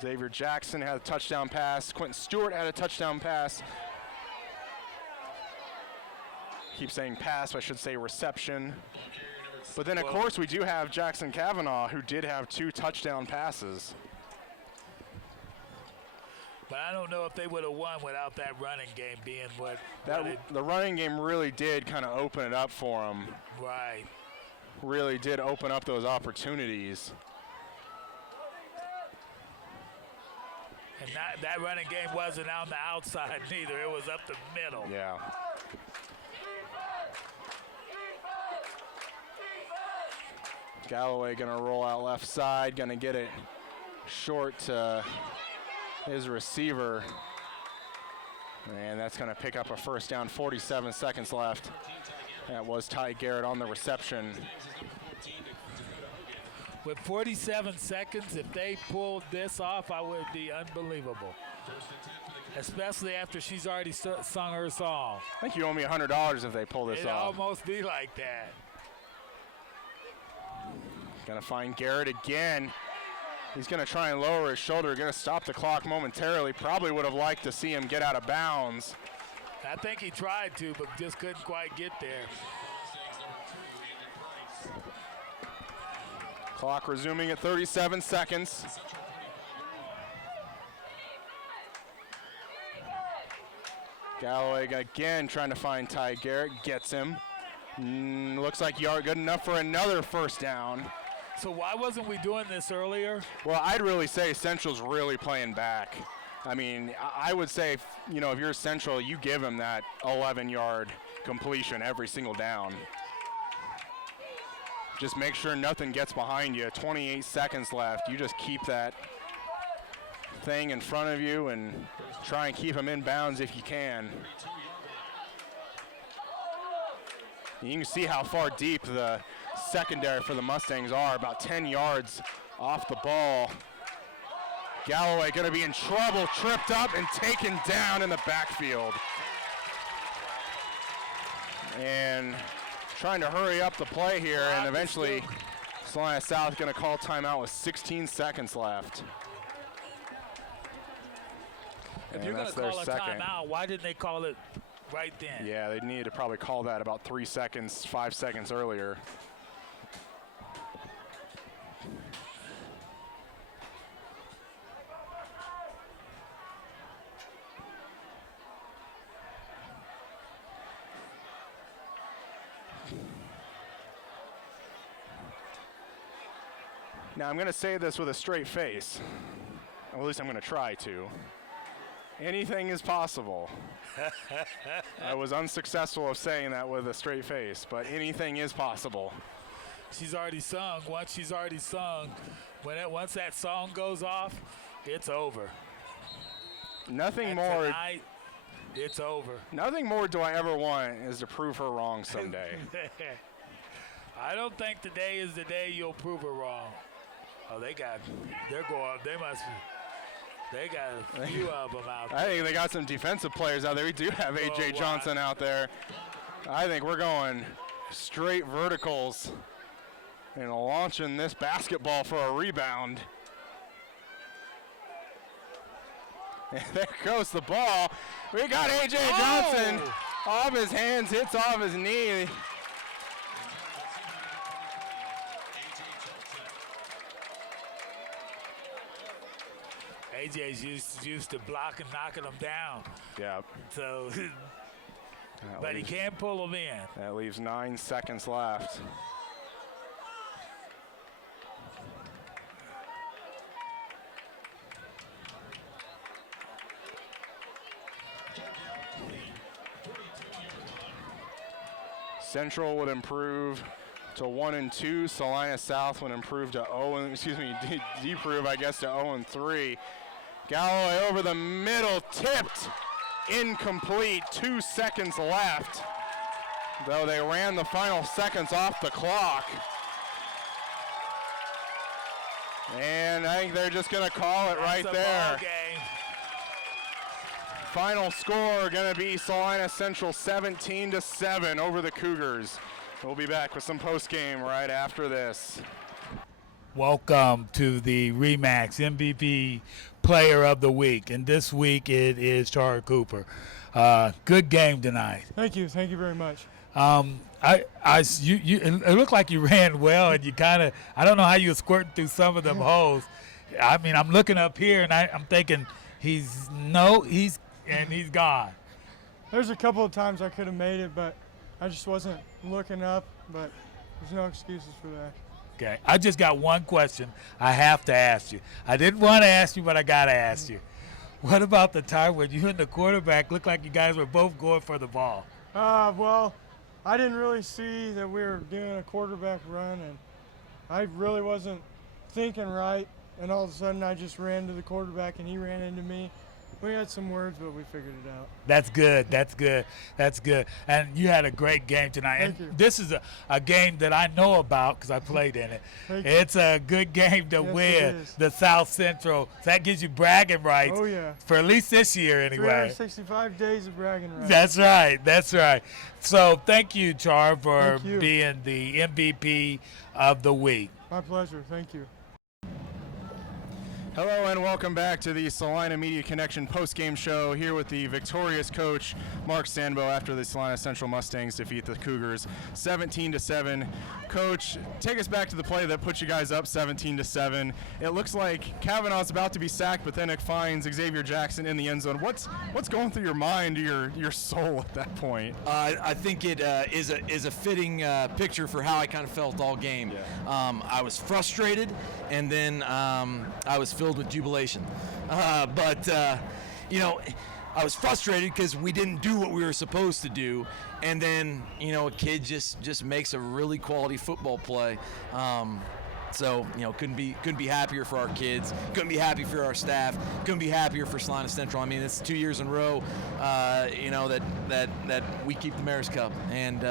Xavier Jackson had a touchdown pass. Quentin Stewart had a touchdown pass. Keep saying pass, but I should say reception. But then, of course, we do have Jackson Kavanaugh, who did have 2 touchdown passes. But I don't know if they would have won without that running game being what the running game really did kind of open it up for them. Right. Really did open up those opportunities. And that running game wasn't on the outside neither. It was up the middle. Yeah. Galloway going to roll out left side, going to get it short to his receiver. And that's going to pick up a first down, 47 seconds left. That was Ty Garrett on the reception. With 47 seconds, if they pulled this off, I would be unbelievable. Especially after she's already sung her song. I think you owe me $100 if they pull this It'd off. almost be like that. Gonna find Garrett again. He's gonna try and lower his shoulder, gonna stop the clock momentarily. Probably would have liked to see him get out of bounds. I think he tried to, but just couldn't quite get there. Clock resuming at 37 seconds. Galloway again trying to find Ty Garrett, gets him. Looks like yard good enough for another first down. So why wasn't we doing this earlier? Well, I'd really say Central's really playing back. I mean, I would say, you know, if you're Central, you give him that 11-yard completion every single down. Just make sure nothing gets behind you. 28 seconds left. You just keep that thing in front of you and try and keep him in bounds if you can. You can see how far deep the secondary for the Mustangs are, about 10 yards off the ball. Galloway going to be in trouble, tripped up and taken down in the backfield. And trying to hurry up the play here, and eventually Salina South going to call timeout with 16 seconds left. If you're going to call a timeout, why didn't they call it right then? Yeah, they needed to probably call that about 3 seconds, 5 seconds earlier. Now, I'm going to say this with a straight face. Or at least I'm going to try to. Anything is possible. I was unsuccessful of saying that with a straight face, but anything is possible. She's already sung. Once she's already sung, once that song goes off, it's over. Nothing And more. Tonight, it's over. Nothing more do I ever want is to prove her wrong someday. I don't think today is the day you'll prove her wrong. Oh, they got a few of them out there. I think they got some defensive players out there. We do have A.J. Johnson out there. I think we're going straight verticals and launching this basketball for a rebound. And there goes the ball. We got A.J. Johnson off his hands, hits off his knee. AJ's used to blocking, knocking them down. Yeah. So, but he can't pull them in. That leaves 9 seconds left. Central would improve to 1-2. Salina South would improve to deprove, I guess, to 0-3. Galloway over the middle, tipped, incomplete, 2 seconds left. Though they ran the final seconds off the clock. And I think they're just gonna call it right there. Final score gonna be Salina Central 17-7 over the Cougars. We'll be back with some post-game right after this. Welcome to the Remax MVP Player of the Week, and this week it is Tara Cooper. Good game tonight. Thank you very much. It looked like you ran well, and you I don't know how you were squirting through some of them holes. I mean, I'm looking up here, and I'm thinking he's gone. There's a couple of times I could have made it, but I just wasn't looking up, but there's no excuses for that. Okay, I just got one question I have to ask you. I didn't want to ask you, but I got to ask you. What about the time when you and the quarterback looked like you guys were both going for the ball? Well, I didn't really see that we were doing a quarterback run, and I really wasn't thinking right. And all of a sudden, I just ran to the quarterback, and he ran into me. We had some words, but we figured it out. That's good. That's good. That's good. And you had a great game tonight. Thank and you. This is a game that I know about because I played in it. Thank you. It's a good game to Yes, win it is. the South Central. So that gives you bragging rights Oh, yeah. for at least this year anyway. 365 days of bragging rights. That's right. That's right. So thank you, Char, for Thank you. being the MVP of the week. My pleasure. Thank you. Hello and welcome back to the Salina Media Connection post-game show here with the victorious coach Mark Sandbo after the Salina Central Mustangs defeat the Cougars 17-7. Coach, take us back to the play that put you guys up 17-7. It looks like Kavanaugh's about to be sacked, but then it finds Xavier Jackson in the end zone. What's going through your mind, your soul at that point? I think it is a fitting picture for how I kind of felt all game. Yeah. I was frustrated, and then I was filled with jubilation. But I was frustrated because we didn't do what we were supposed to do, and then a kid just makes a really quality football play. So couldn't be happier for our kids. Couldn't be happy for our staff. Couldn't be happier for Salina Central. I mean, it's 2 years in a row, that we keep the Mayor's Cup, and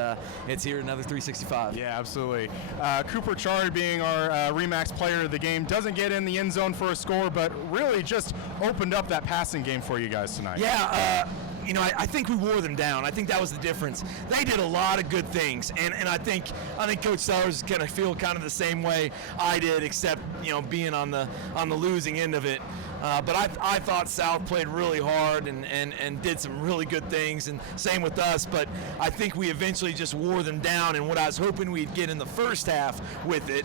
it's here another 365. Yeah, absolutely. Cooper Chard, being our Remax player of the game, doesn't get in the end zone for a score, but really just opened up that passing game for you guys tonight. Yeah, I think we wore them down. I think that was the difference. They did a lot of good things, and I think Coach Sellers is gonna feel kind of the same way I did, except being on the losing end of it. But I thought South played really hard and did some really good things, and same with us. But I think we eventually just wore them down, and what I was hoping we'd get in the first half with it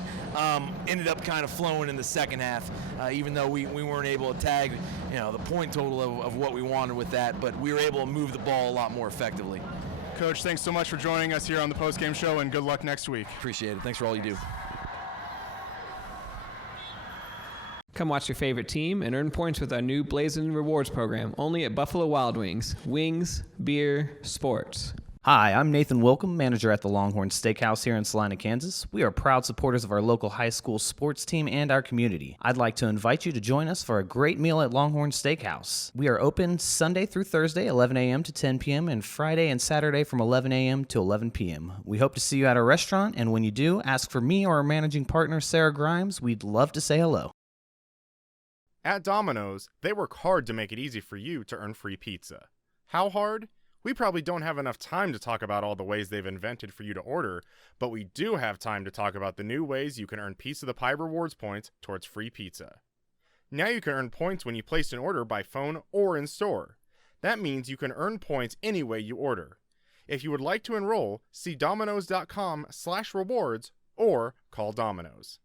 ended up kind of flowing in the second half, even though we weren't able to tag the point total of what we wanted with that. But we were able to move the ball a lot more effectively. Coach, thanks so much for joining us here on the post-game show, and good luck next week. Appreciate it. Thanks for all you do. Come watch your favorite team and earn points with our new Blazing Rewards program, only at Buffalo Wild Wings. Wings, beer, sports. Hi, I'm Nathan Wilcom, manager at the Longhorns Steakhouse here in Salina, Kansas. We are proud supporters of our local high school sports team and our community. I'd like to invite you to join us for a great meal at Longhorns Steakhouse. We are open Sunday through Thursday, 11 a.m. to 10 p.m., and Friday and Saturday from 11 a.m. to 11 p.m. We hope to see you at our restaurant, and when you do, ask for me or our managing partner, Sarah Grimes. We'd love to say hello. At Domino's, they work hard to make it easy for you to earn free pizza. How hard? We probably don't have enough time to talk about all the ways they've invented for you to order, but we do have time to talk about the new ways you can earn Piece of the Pie rewards points towards free pizza. Now you can earn points when you place an order by phone or in store. That means you can earn points any way you order. If you would like to enroll, see Domino's.com/rewards or call Domino's.